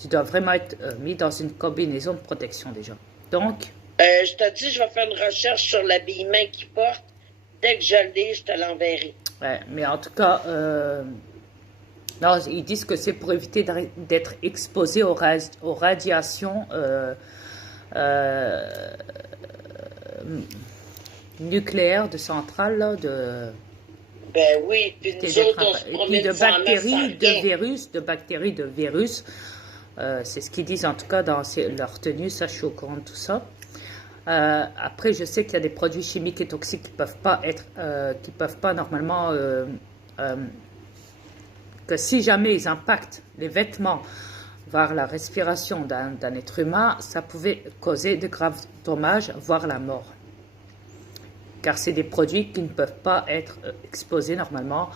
Tu dois vraiment être mis dans une combinaison de protection déjà. Donc... je te dis, je vais faire une recherche sur l'habillement qu'ils portent. Dès que je l'ai, je te l'enverrai. Ouais, mais en tout cas, non, ils disent que c'est pour éviter d'être exposé aux radiations nucléaires de centrales, là, Ben oui, puis nous autres, on se promène de bactéries, de virus. C'est ce qu'ils disent en tout cas dans leur tenue, ça je suis au courant de tout ça. Après, je sais qu'il y a des produits chimiques et toxiques qui peuvent pas normalement, que si jamais ils impactent les vêtements vers la respiration d'un être humain, ça pouvait causer de graves dommages, voire la mort. Car c'est des produits qui ne peuvent pas être exposés normalement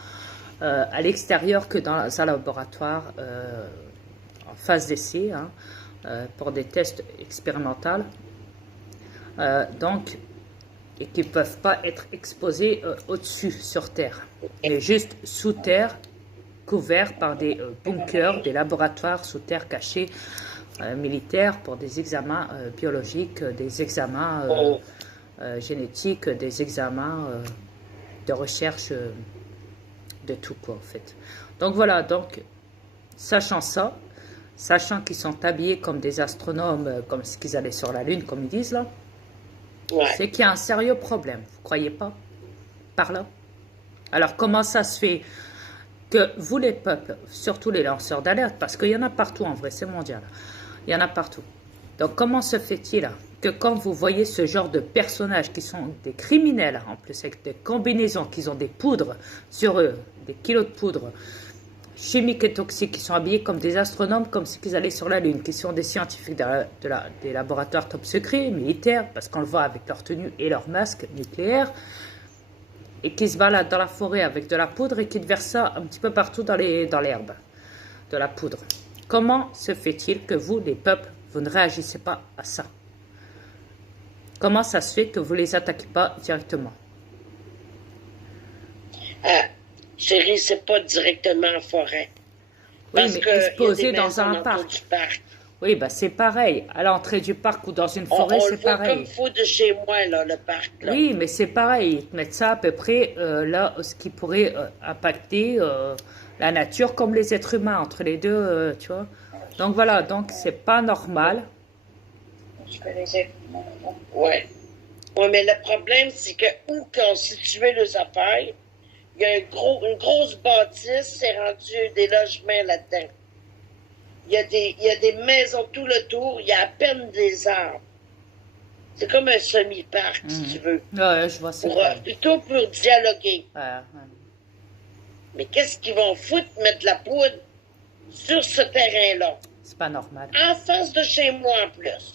à l'extérieur que dans un laboratoire en phase d'essai, hein, pour des tests expérimentaux. Donc, et qui ne peuvent pas être exposés au-dessus, sur Terre, mais juste sous Terre, couverts par des bunkers, des laboratoires sous Terre cachés militaires pour des examens biologiques, des examens génétiques, des examens de recherche de tout quoi en fait. Donc voilà, donc sachant ça, sachant qu'ils sont habillés comme des astronomes, comme ce qu'ils allaient sur la Lune, comme ils disent là, c'est qu'il y a un sérieux problème, vous croyez pas? Par là. Alors comment ça se fait que vous les peuples, surtout les lanceurs d'alerte, parce qu'il y en a partout en vrai, c'est mondial, il y en a partout. Donc comment se fait-il que quand vous voyez ce genre de personnages qui sont des criminels, en plus avec des combinaisons, qu'ils ont des poudres sur eux, des kilos de poudre, chimiques et toxiques, qui sont habillés comme des astronomes, comme si ils allaient sur la Lune, qui sont des scientifiques des laboratoires top secrets, militaires, parce qu'on le voit avec leur tenue et leur masque nucléaire, et qui se baladent dans la forêt avec de la poudre et qui versent ça un petit peu partout dans l'herbe, de la poudre. Comment se fait-il que vous, les peuples, vous ne réagissez pas à ça? Comment ça se fait que vous ne les attaquez pas directement? Ah, chérie, c'est pas directement en forêt. Oui, mais exposé dans un parc. Oui, bah c'est pareil. À l'entrée du parc ou dans une forêt, c'est pareil. On le voit comme fou de chez moi, là, le parc. Là. Oui, mais c'est pareil. Ils te mettent ça à peu près là, ce qui pourrait impacter la nature comme les êtres humains, entre les deux, tu vois. Donc voilà, donc c'est pas normal. Ouais. Oui, mais le problème, c'est que où qu'on situait les affaires, il y a une grosse bâtisse, c'est rendu des logements là-dedans. Il y a des maisons tout le tour, il y a à peine des arbres. C'est comme un semi-parc, si tu veux. Ouais, je vois ça. Plutôt pour dialoguer. Ouais. Mais qu'est-ce qu'ils vont foutre, mettre de la poudre sur ce terrain-là? C'est pas normal. En face de chez moi, en plus.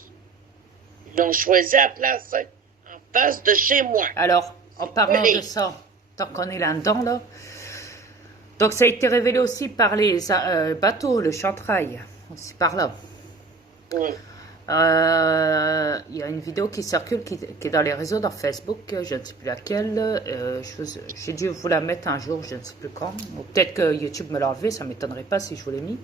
Ils l'ont choisi à placer en face de chez moi. Alors, en parlant de ça, tant qu'on est là-dedans, là, donc ça a été révélé aussi par les bateaux, le chantrail, aussi par là. Oui. Il y a une vidéo qui circule, qui est dans les réseaux, dans Facebook, je ne sais plus laquelle. J'ai dû vous la mettre un jour, je ne sais plus quand. Ou peut-être que YouTube me l'a enlevé, ça ne m'étonnerait pas si je vous l'ai mis.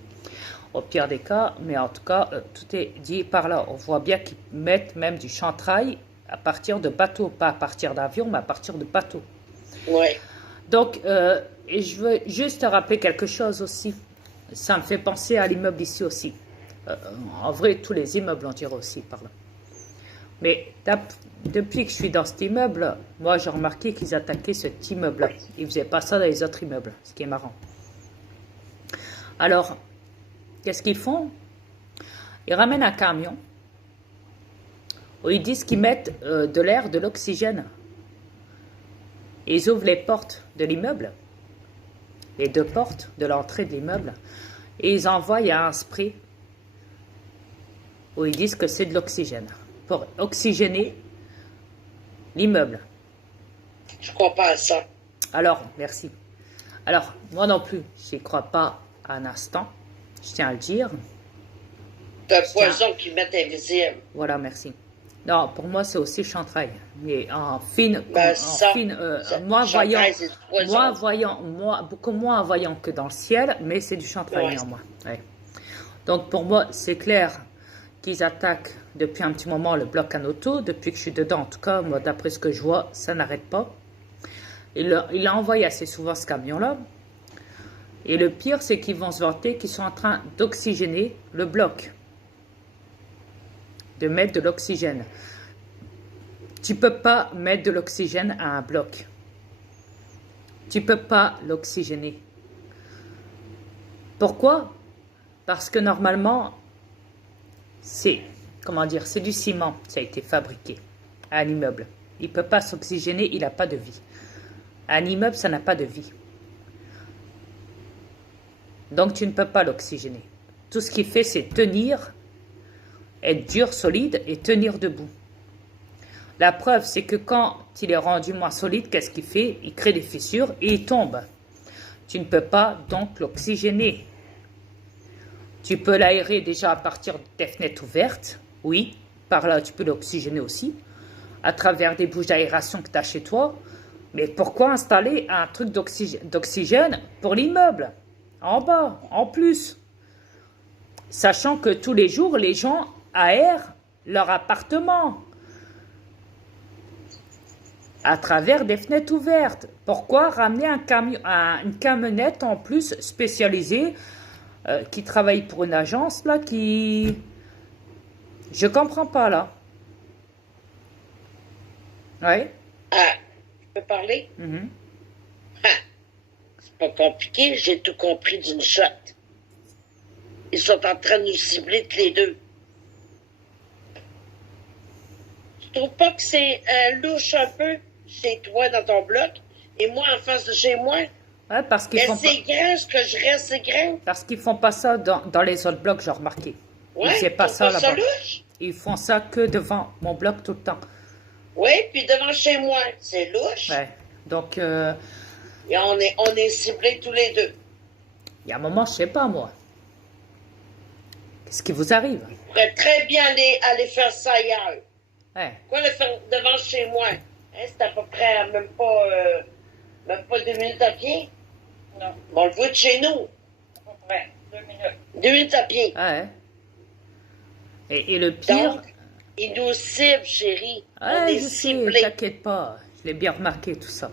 Au pire des cas, mais en tout cas, tout est dit par là. On voit bien qu'ils mettent même du chantrail à partir de bateaux, pas à partir d'avions, mais à partir de bateaux. Oui. Donc, et je veux juste rappeler quelque chose aussi. Ça me fait penser à l'immeuble ici aussi. En vrai, tous les immeubles, on dirait aussi par là. Mais depuis que je suis dans cet immeuble, moi, j'ai remarqué qu'ils attaquaient cet immeuble-là. Ils ne faisaient pas ça dans les autres immeubles, ce qui est marrant. Alors, qu'est-ce qu'ils font? Ils ramènent un camion où ils disent qu'ils mettent de l'air, de l'oxygène. Et ils ouvrent les portes de l'immeuble, les deux portes de l'entrée de l'immeuble, et ils envoient un spray où ils disent que c'est de l'oxygène, pour oxygéner l'immeuble. Je crois pas à ça. Alors, merci. Alors, moi non plus, je n'y crois pas un instant, je tiens à le dire. C'est un poison qu'ils mettent invisible. Voilà, merci. Non, pour moi, c'est aussi chantrail. Mais en fine, beaucoup moins en voyant que dans le ciel, mais c'est du chantrail néanmoins. Ouais. Donc pour moi, c'est clair qu'ils attaquent depuis un petit moment le bloc Anoto, depuis que je suis dedans. En tout cas, moi, d'après ce que je vois, ça n'arrête pas. Il a envoyé assez souvent ce camion-là. Et le pire, c'est qu'ils vont se vanter qu'ils sont en train d'oxygéner le bloc. De mettre de l'oxygène. Tu peux pas mettre de l'oxygène à un bloc. Tu peux pas l'oxygéner. Pourquoi? Parce que normalement, c'est du ciment, ça a été fabriqué à un immeuble. Il ne peut pas s'oxygéner, il n'a pas de vie. Un immeuble, ça n'a pas de vie. Donc tu ne peux pas l'oxygéner. Tout ce qu'il fait, c'est tenir, être dur, solide et tenir debout. La preuve, c'est que quand il est rendu moins solide, qu'est-ce qu'il fait? Il crée des fissures et il tombe. Tu ne peux pas donc l'oxygéner. Tu peux l'aérer déjà à partir de tes fenêtres ouvertes. Oui, par là, tu peux l'oxygéner aussi. à travers des bouches d'aération que tu as chez toi. Mais pourquoi installer un truc d'oxygène pour l'immeuble? En bas, en plus. Sachant que tous les jours, les gens aèrent leur appartement à travers des fenêtres ouvertes. Pourquoi ramener une camionnette en plus spécialisée qui travaille pour une agence là qui... Je comprends pas là. Oui. Ah, je peux parler? Ah, c'est pas compliqué, j'ai tout compris d'une shot. Ils sont en train de nous cibler tous les deux. Tu trouves pas que c'est louche un peu chez toi dans ton bloc et moi en face de chez moi? Ouais, parce qu'ils Mais font c'est grand, ce que je reste, c'est grand. parce qu'ils font pas ça dans les autres blocs, j'ai remarqué. Ouais, C'est pas ça là-bas. louche? Ils font ça que devant mon bloc tout le temps. Oui, puis devant chez moi, c'est louche. Ouais. Donc, Et on est ciblés tous les deux. il y a un moment, je sais pas moi. Qu'est-ce qui vous arrive? On pourrait très bien aller faire ça ailleurs. Ouais. Pourquoi le faire devant chez moi? Hein, c'est à peu près même pas 2 minutes à pied. Non, Bon, on le voit de chez nous. à peu près 2 minutes. 2 minutes à pied. Ouais. Et le pire... Donc, ils nous ciblent, chérie. On Ouais, est je sais, ciblés. t'inquiète pas. Je l'ai bien remarqué tout ça.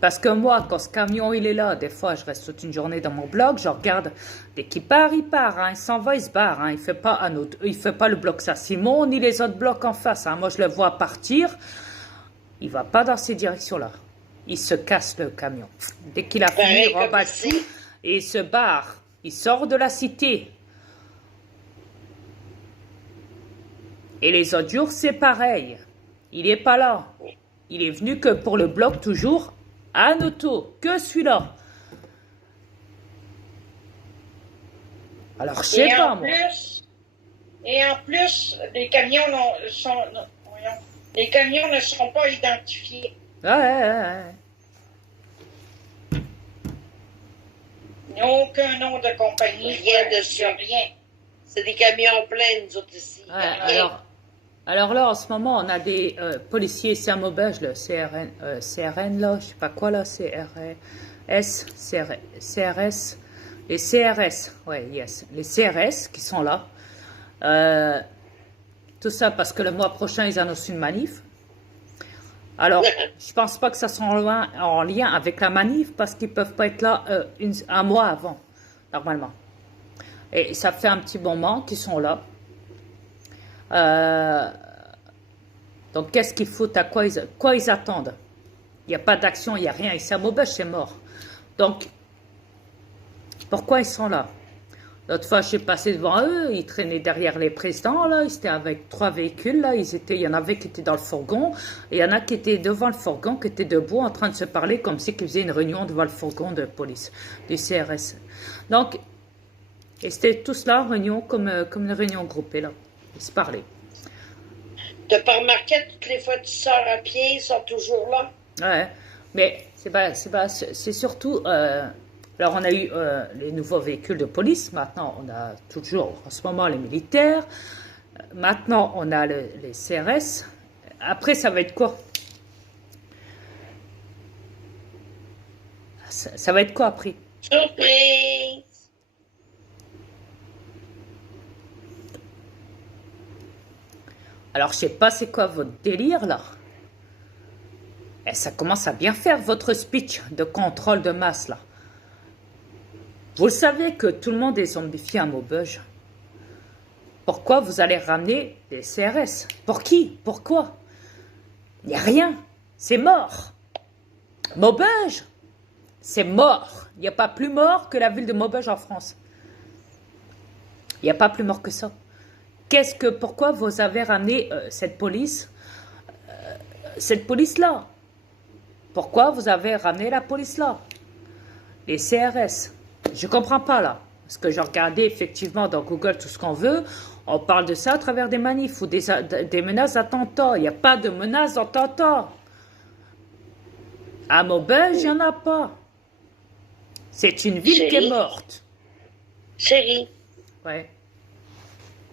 Parce que moi, quand ce camion il est là, des fois je reste toute une journée dans mon bloc, je regarde, dès qu'il part, il part, hein, il s'en va, il se barre, hein, il fait pas le bloc Saint-Simon, ni les autres blocs en face, hein. Moi je le vois partir, il va pas dans ces directions-là. Il se casse le camion. Dès qu'il a fini, Pareil il comme rebat ici. tout et il se barre. Il sort de la cité. Et les autres jours, c'est pareil. Il est pas là. Il est venu que pour le bloc toujours en auto, que celui-là. Alors, je sais pas, moi. Et en plus, les camions les camions ne seront pas identifiés. Ouais. Il n'y a aucun nom de compagnie. Rien dessus. Rien. C'est des camions pleins, nous autres ici. Ouais, alors là, en ce moment, on a des policiers Saint-Maubeuge, le CRN, là, je sais pas quoi, là, CRS, les CRS, ouais, yes, les CRS qui sont là. Tout ça parce que le mois prochain, ils annoncent une manif. Alors, je pense pas que ça soit en lien avec la manif parce qu'ils peuvent pas être là un mois avant, normalement. Et ça fait un petit moment qu'ils sont là. Donc, qu'est-ce qu'ils foutent? À quoi ils attendent? Il n'y a pas d'action, il n'y a rien. Ici à Maubeuge, c'est mort. Donc, pourquoi ils sont là? L'autre fois, je suis passé devant eux, ils traînaient derrière les présidents, là. Ils étaient avec 3 véhicules, là. Il y en avait qui étaient dans le fourgon, et il y en a qui étaient devant le fourgon, qui étaient debout, en train de se parler, comme si ils faisaient une réunion devant le fourgon de police, du CRS. Donc, et c'était tous là en réunion, comme une réunion groupée, là. Ils se parlaient. T'as pas remarqué, toutes les fois que tu sors à pied, ils sont toujours là? Ouais, mais c'est surtout... alors, on a eu les nouveaux véhicules de police. Maintenant, on a toujours, en ce moment, les militaires. Maintenant, on a les CRS. Après, ça va être quoi? Ça va être quoi après? Surprise! Alors, je sais pas c'est quoi votre délire, là. Et ça commence à bien faire, votre speech de contrôle de masse, là. Vous le savez que tout le monde est zombifié à Maubeuge. Pourquoi vous allez ramener les CRS? Pour qui? Pourquoi? Il n'y a rien. C'est mort. Maubeuge, c'est mort. Il n'y a pas plus mort que la ville de Maubeuge en France. Il n'y a pas plus mort que ça. Pourquoi vous avez ramené cette police-là? Pourquoi vous avez ramené la police-là? Les CRS. Je comprends pas là. Parce que j'ai regardé effectivement dans Google tout ce qu'on veut. On parle de ça à travers des manifs ou des menaces d'attentats. Il n'y a pas de menaces d'attentats. À Maubeuge, il n'y en a pas. C'est une ville qui est morte. Chérie, Ouais.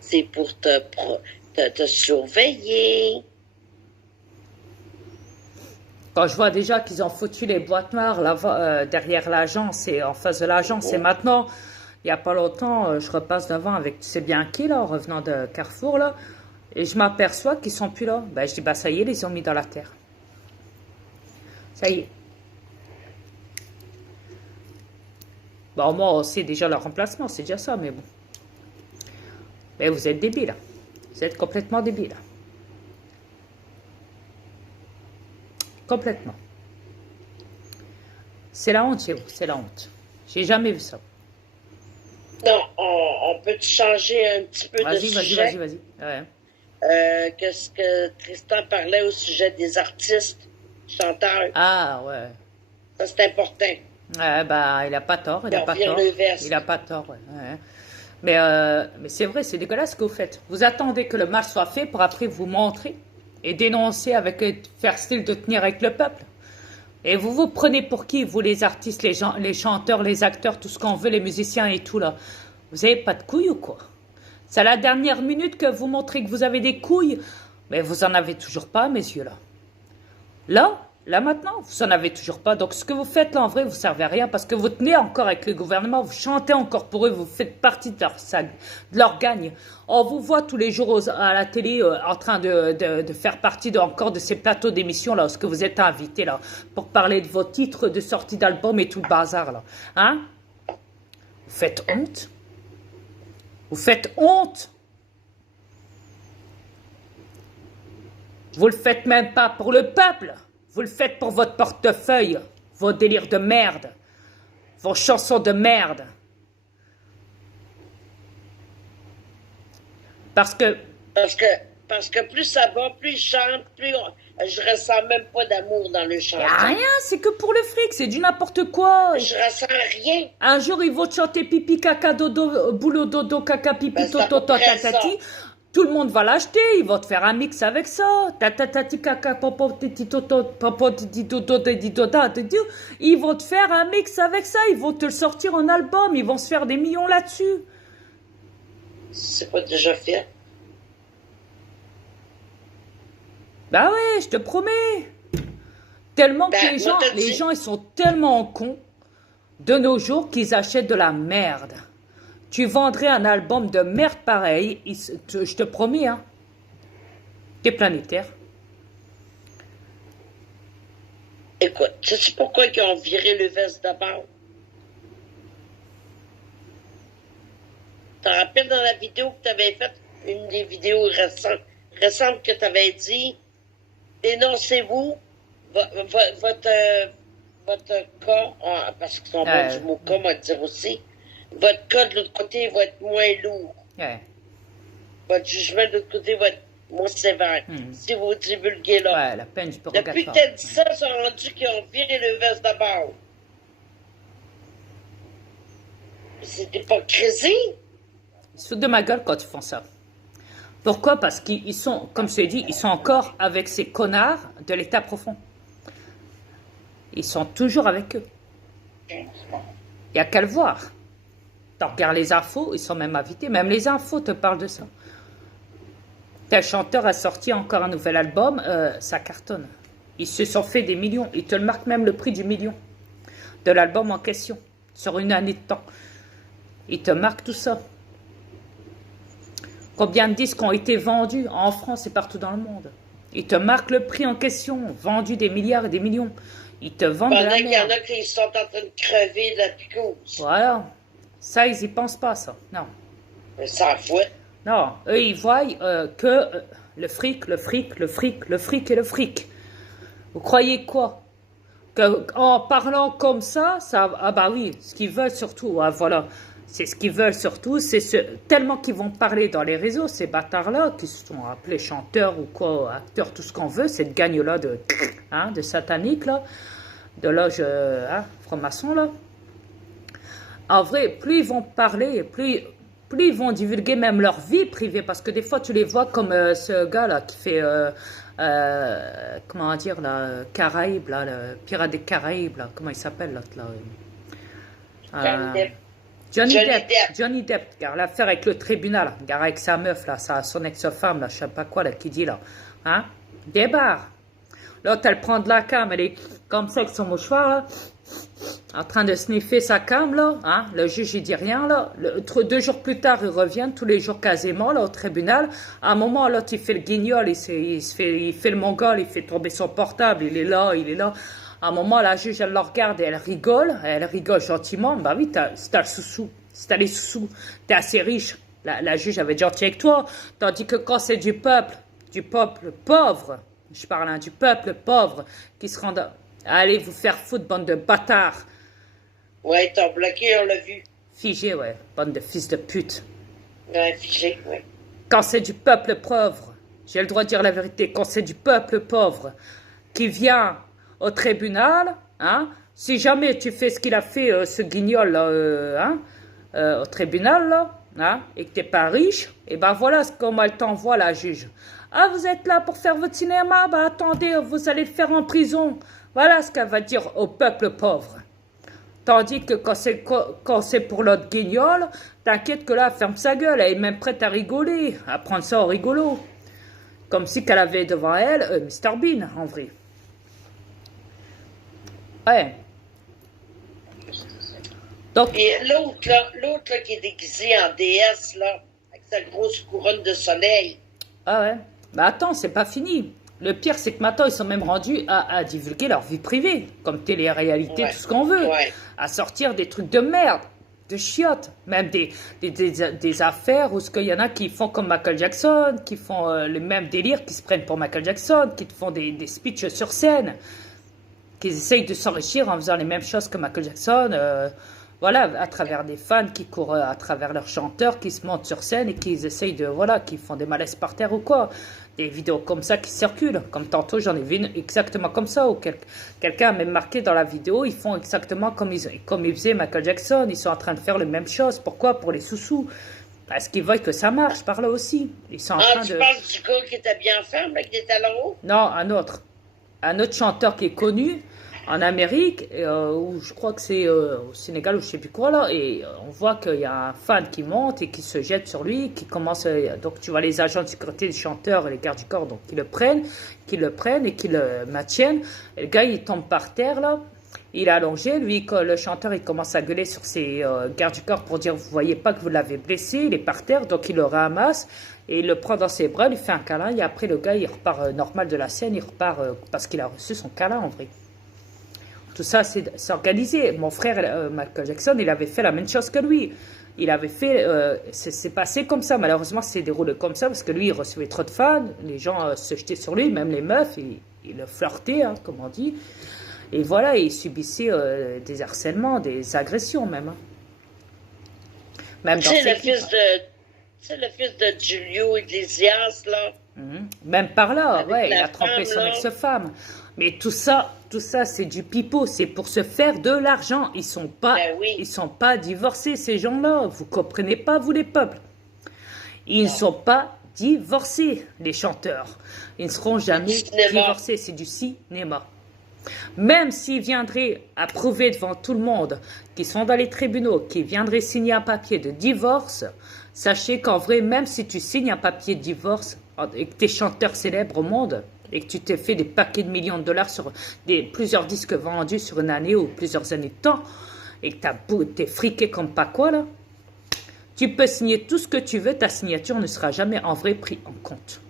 c'est pour te surveiller. Quand je vois déjà qu'ils ont foutu les boîtes noires là, derrière l'agence et en face de l'agence, et maintenant, il n'y a pas longtemps, je repasse devant avec tu sais bien qui, là, en revenant de Carrefour, là, et je m'aperçois qu'ils sont plus là. Ben, je dis, bah ça y est, ils les ont mis dans la terre. Ça y est. Bon, moi, on sait déjà leur remplacement, c'est déjà ça, mais bon. Mais vous êtes débiles. Vous êtes complètement débiles. Complètement. C'est la honte chez vous, c'est la honte. J'ai jamais vu ça. Non, on peut changer un petit peu de sujet. Vas-y. Ouais. Qu'est-ce que Tristan parlait au sujet des artistes, chanteurs. Ah, ouais. Ça, c'est important. Ouais, bah, il a pas tort, il a pas tort. Il a pas tort, ouais. Ouais. Mais c'est vrai, c'est dégueulasse ce que vous faites. Vous attendez que le mal soit fait pour après vous montrer et dénoncer avec faire style de tenir avec le peuple. Et vous vous prenez pour qui, vous les artistes, les chanteurs, les acteurs, tout ce qu'on veut, les musiciens et tout là. Vous avez pas de couilles ou quoi? C'est à la dernière minute que vous montrez que vous avez des couilles, mais vous en avez toujours pas à mes yeux là. Là maintenant, vous en avez toujours pas. Donc ce que vous faites là en vrai, vous servez à rien parce que vous tenez encore avec le gouvernement, vous chantez encore pour eux, vous faites partie de leur gagne. On vous voit tous les jours à la télé en train de faire partie encore de ces plateaux d'émissions là, où ce que vous êtes invités là, pour parler de vos titres de sortie d'album et tout le bazar là. Hein? Vous faites honte? Vous faites honte? Vous le faites même pas pour le peuple. Vous le faites pour votre portefeuille, vos délires de merde, vos chansons de merde. Parce que plus ça va, plus je chante, je ressens même pas d'amour dans le chant. Y a rien, c'est que pour le fric, c'est du n'importe quoi. Je ressens rien. Un jour, ils vont te chanter pipi, caca, dodo, boulot, dodo, caca, pipi, toto, tatati. Tout le monde va l'acheter, ils vont te faire un mix avec ça. Tatatati, caca, popo, titi, toto, popo, titi, dodo, titi, doda, titi. Ils vont te faire un mix avec ça, ils vont te le sortir en album, ils vont se faire des millions là-dessus. C'est pas déjà fait? Bah ouais, je te promets. Tellement que les gens, ils sont tellement cons de nos jours qu'ils achètent de la merde. Tu vendrais un album de merde pareil, je te promets, hein. T'es planétaire. Écoute, sais-tu pourquoi ils ont viré le veste d'abord? T'en rappelles dans la vidéo que tu avais faite, une des vidéos récentes que tu avais dit, dénoncez-vous votre cas, parce qu'ils sont pas du mot cas, on va dire aussi, votre cas de l'autre côté va être moins lourd. Ouais. Votre jugement de l'autre côté va être moins sévère. Si vous divulguez là. Ouais, la peine du purgatoire. Depuis que tu as dit ça, ils sont rendus qu'ils ont viré le veste d'abord. C'est hypocrisie. Ils se foutent de ma gueule quand ils font ça. Pourquoi? Parce qu'ils sont, comme je t'ai dit, ils sont encore avec ces connards de l'état profond. Ils sont toujours avec eux. Il n'y a qu'à le voir. Tu regardes les infos, ils sont même invités. Même les infos te parlent de ça. Tel chanteur a sorti encore un nouvel album, ça cartonne. Ils se sont fait des millions. Ils te le marquent même le prix du million de l'album en question, sur une année de temps. Ils te marquent tout ça. Combien de disques ont été vendus en France et partout dans le monde. Ils te marquent le prix en question, vendu des milliards et des millions. Ils te vendent de la merde. Pendant qu'il y en a qui sont en train de crever de la picouse. Voilà. Ça, ils y pensent pas, ça. Non. Mais ça fout. Non. Eux, ils voient que le fric et le fric. Vous croyez quoi? En parlant comme ça, ah bah oui, ce qu'ils veulent surtout, ah, voilà. C'est ce qu'ils veulent surtout, tellement qu'ils vont parler dans les réseaux, ces bâtards-là, qui se sont appelés chanteurs ou quoi, acteurs, tout ce qu'on veut, cette gagne-là de satanique, là, de loge franc-maçon, là. En vrai, plus ils vont parler, plus ils vont divulguer même leur vie privée, parce que des fois, tu les vois comme ce gars-là qui fait, comment dire, là, Caraïbes, là, le pirate des Caraïbes, là, comment il s'appelle, l'autre, là Johnny Depp, car l'affaire avec le tribunal, car avec sa meuf, là, son ex-femme, là, je sais pas quoi, là, qui dit, là, hein, débarre. L'autre, elle prend de la cam, elle est comme ça avec son mouchoir, là, en train de sniffer sa cam, là. Hein? Le juge, il dit rien, là. 2 jours plus tard, ils reviennent, tous les jours quasiment, là, au tribunal. À un moment, l'autre, il fait le guignol, il fait le mongol, il fait tomber son portable, il est là, il est là. À un moment, la juge, elle le regarde et elle rigole gentiment. Bah oui, si t'as le sous-sous, si t'as les sous-sous, t'es assez riche. La juge avait gentil avec toi. Tandis que quand c'est du peuple pauvre, je parle hein, du peuple pauvre, qui se rend... Allez vous faire foutre, bande de bâtards. Ouais, t'as bloqué, on l'a vu. Figé, ouais, bande de fils de pute. Ouais, figé, ouais. Quand c'est du peuple pauvre, j'ai le droit de dire la vérité, quand c'est du peuple pauvre qui vient au tribunal, hein, si jamais tu fais ce qu'il a fait, ce guignol là, au tribunal, là, hein, et que t'es pas riche, et ben voilà comment elle t'envoie la juge. Ah, vous êtes là pour faire votre cinéma, bah attendez, vous allez le faire en prison. Voilà ce qu'elle va dire au peuple pauvre. Tandis que quand c'est pour l'autre guignol, t'inquiète que là, elle ferme sa gueule, elle est même prête à rigoler, à prendre ça au rigolo. Comme si qu'elle avait devant elle Mr Bean, en vrai. Ouais. Donc, Et l'autre, là, qui est déguisé en déesse, là, avec sa grosse couronne de soleil. ah ouais. Bah attends, c'est pas fini. Le pire, c'est que maintenant, ils sont même rendus à divulguer leur vie privée, comme télé-réalité, Ouais. tout ce qu'on veut. Ouais. À sortir des trucs de merde, de chiottes, même des affaires où ce qu'il y en a qui font comme Michael Jackson, qui font le même délire, qui se prennent pour Michael Jackson, qui te font des speeches sur scène, qui essayent de s'enrichir en faisant les mêmes choses que Michael Jackson, voilà, à travers des fans qui courent à travers leurs chanteurs, qui se montent sur scène et qui essayent de, voilà, qui font des malaises par terre ou quoi. Des vidéos comme ça qui circulent. Comme tantôt, j'en ai vu une exactement comme ça, où quelqu'un a même marqué dans la vidéo, ils font exactement comme ils faisaient Michael Jackson, ils sont en train de faire les mêmes choses. Pourquoi? Pour les sous-sous. Parce qu'ils voient que ça marche par là aussi. Ils sont en train Tu de... parles du gars qui était bien ferme, avec des talons hauts? Non, un autre. Un autre chanteur qui est connu en Amérique, où je crois que c'est au Sénégal ou je sais plus quoi là, et on voit qu'il y a un fan qui monte et qui se jette sur lui, qui commence, donc tu vois les agents de sécurité, les chanteurs et les gardes du corps, donc qui le prennent et qui le maintiennent. Et le gars il tombe par terre là, il est allongé, lui le chanteur il commence à gueuler sur ses gardes du corps pour dire vous voyez pas que vous l'avez blessé, il est par terre, donc il le ramasse et il le prend dans ses bras, lui fait un câlin et après le gars il repart normal de la scène, il repart parce qu'il a reçu son câlin en vrai. Tout ça, c'est organisé. Mon frère, Michael Jackson, il avait fait la même chose que lui. Il avait fait... c'est passé comme ça. Malheureusement, c'est déroulé comme ça parce que lui, il recevait trop de fans. Les gens se jetaient sur lui, même les meufs. Il le flirtait, hein, comme on dit. Et voilà, il subissait des harcèlements, des agressions même. Hein. Même dans C'est le fils de Julio Iglesias, là. Même par là, Avec ouais, il la a trompé son femme, là. ex-femme. Mais tout ça, c'est du pipeau, c'est pour se faire de l'argent. Ils sont pas divorcés, ces gens-là. Vous comprenez pas, vous les peuples. Ils ne sont pas divorcés, les chanteurs. Ils ne seront jamais divorcés, c'est du cinéma. Même s'ils viendraient à prouver devant tout le monde qu'ils sont dans les tribunaux, qu'ils viendraient signer un papier de divorce, sachez qu'en vrai, même si tu signes un papier de divorce et que tu es chanteur célèbre au monde et que tu t'es fait des paquets de millions de dollars sur plusieurs disques vendus sur une année ou plusieurs années de temps et que t'es friqué comme pas quoi là, tu peux signer tout ce que tu veux, ta signature ne sera jamais en vrai prise en compte.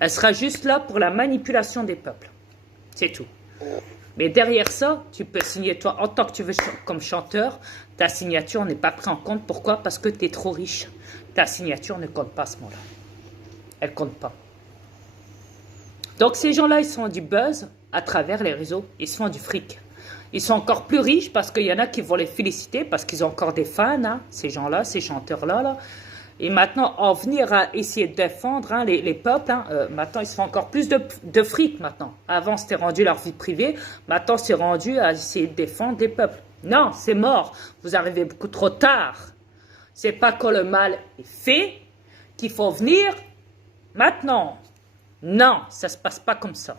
Elle sera juste là pour la manipulation des peuples. C'est tout. Mais derrière ça, tu peux signer toi en tant que tu veux comme chanteur, ta signature n'est pas prise en compte. Pourquoi? Parce que tu es trop riche. Ta signature ne compte pas à ce moment-là. Elle compte pas. Donc ces gens-là, ils se font du buzz à travers les réseaux. Ils se font du fric. Ils sont encore plus riches parce qu'il y en a qui vont les féliciter parce qu'ils ont encore des fans, hein, ces gens-là, ces chanteurs-là. Là. Et maintenant, en venir à essayer de défendre hein, les peuples, hein, maintenant, ils se font encore plus de fric maintenant. Avant, c'était rendu leur vie privée. Maintenant, c'est rendu à essayer de défendre les peuples. Non, c'est mort. Vous arrivez beaucoup trop tard. C'est pas quand le mal est fait qu'il faut venir maintenant. Non, ça se passe pas comme ça.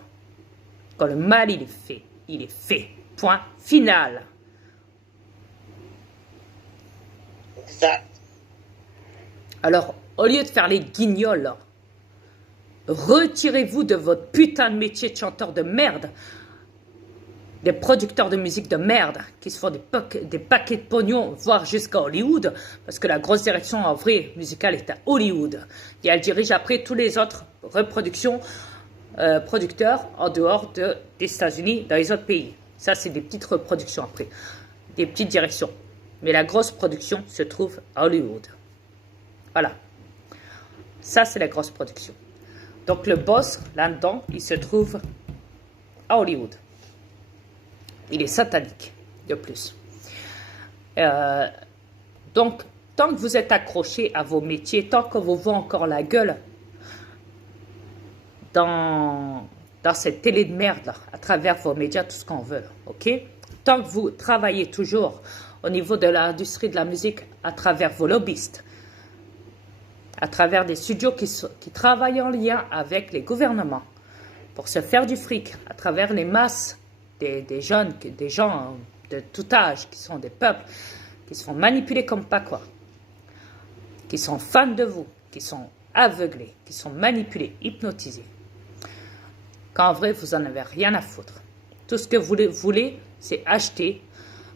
Quand le mal, il est fait. Il est fait. Point final. Exact. Alors, au lieu de faire les guignols, là, retirez-vous de votre putain de métier de chanteur de merde, des producteurs de musique de merde, qui se font des paquets de pognon, voire jusqu'à Hollywood, parce que la grosse direction en vrai musicale est à Hollywood. Et elle dirige après tous les autres reproductions, producteurs en dehors des États-Unis, dans les autres pays. Ça, c'est des petites reproductions après, des petites directions. Mais la grosse production se trouve à Hollywood. Voilà. Ça, c'est la grosse production. Donc, le boss, là-dedans, il se trouve à Hollywood. Il est satanique, de plus. Donc, tant que vous êtes accroché à vos métiers, tant qu'on vous voit encore la gueule dans cette télé de merde, là, à travers vos médias, tout ce qu'on veut, là, ok? Tant que vous travaillez toujours au niveau de l'industrie de la musique à travers vos lobbyistes, à travers des studios qui travaillent en lien avec les gouvernements pour se faire du fric, à travers les masses des jeunes, des gens de tout âge, qui sont des peuples, qui se font manipuler comme pas quoi, qui sont fans de vous, qui sont aveuglés, qui sont manipulés, hypnotisés. Quand en vrai, vous n'en avez rien à foutre. Tout ce que vous voulez, c'est acheter,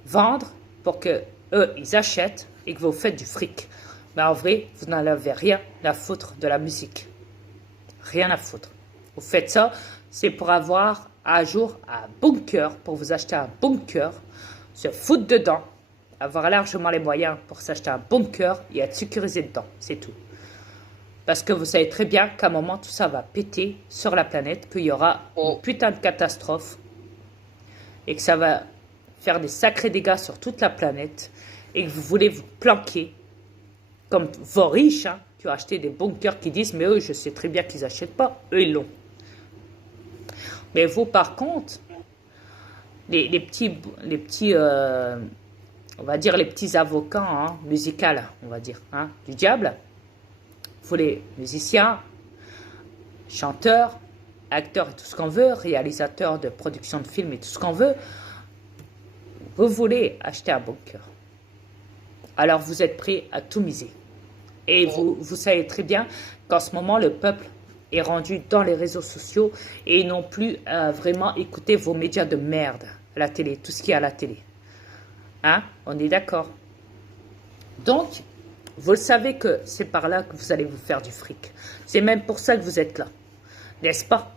vendre pour que eux, ils achètent et que vous faites du fric. Mais en vrai, vous n'en avez rien à foutre de la musique. Rien à foutre. Vous faites ça, c'est pour avoir à jour un bunker, pour vous acheter un bunker, se foutre dedans, avoir largement les moyens pour s'acheter un bunker et être sécurisé dedans. C'est tout. Parce que vous savez très bien qu'à un moment, tout ça va péter sur la planète, qu'il y aura une putain de catastrophe et que ça va faire des sacrés dégâts sur toute la planète et que vous voulez vous planquer comme vos riches, hein, qui ont acheté des bunkers qui disent « Mais eux, je sais très bien qu'ils n'achètent pas. Eux, ils l'ont. » Mais vous, par contre, les petits on va dire les petits avocats hein, musicaux, on va dire, hein, du diable, vous les musiciens, chanteurs, acteurs et tout ce qu'on veut, réalisateurs de production de films et tout ce qu'on veut, vous voulez acheter un bunker. Alors vous êtes prêts à tout miser. Et vous savez très bien qu'en ce moment, le peuple est rendu dans les réseaux sociaux et ils n'ont plus vraiment écouté vos médias de merde à la télé, tout ce qu'il y a à la télé. Hein? On est d'accord. Donc, vous le savez que c'est par là que vous allez vous faire du fric. C'est même pour ça que vous êtes là. N'est-ce pas?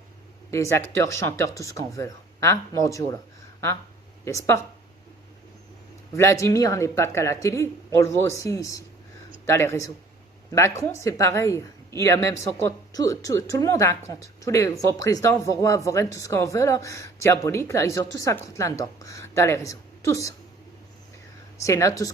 Les acteurs, chanteurs, tout ce qu'on veut là. Hein? Mon Dieu là. Hein? N'est-ce pas? Vladimir n'est pas qu'à la télé. On le voit aussi ici, dans les réseaux. Macron, c'est pareil. Il a même son compte. Tout le monde a un compte. Vos présidents, vos rois, vos reines, tout ce qu'on veut là, diabolique, là, ils ont tous un compte là-dedans, dans les réseaux. Tous. Sénat, tout ce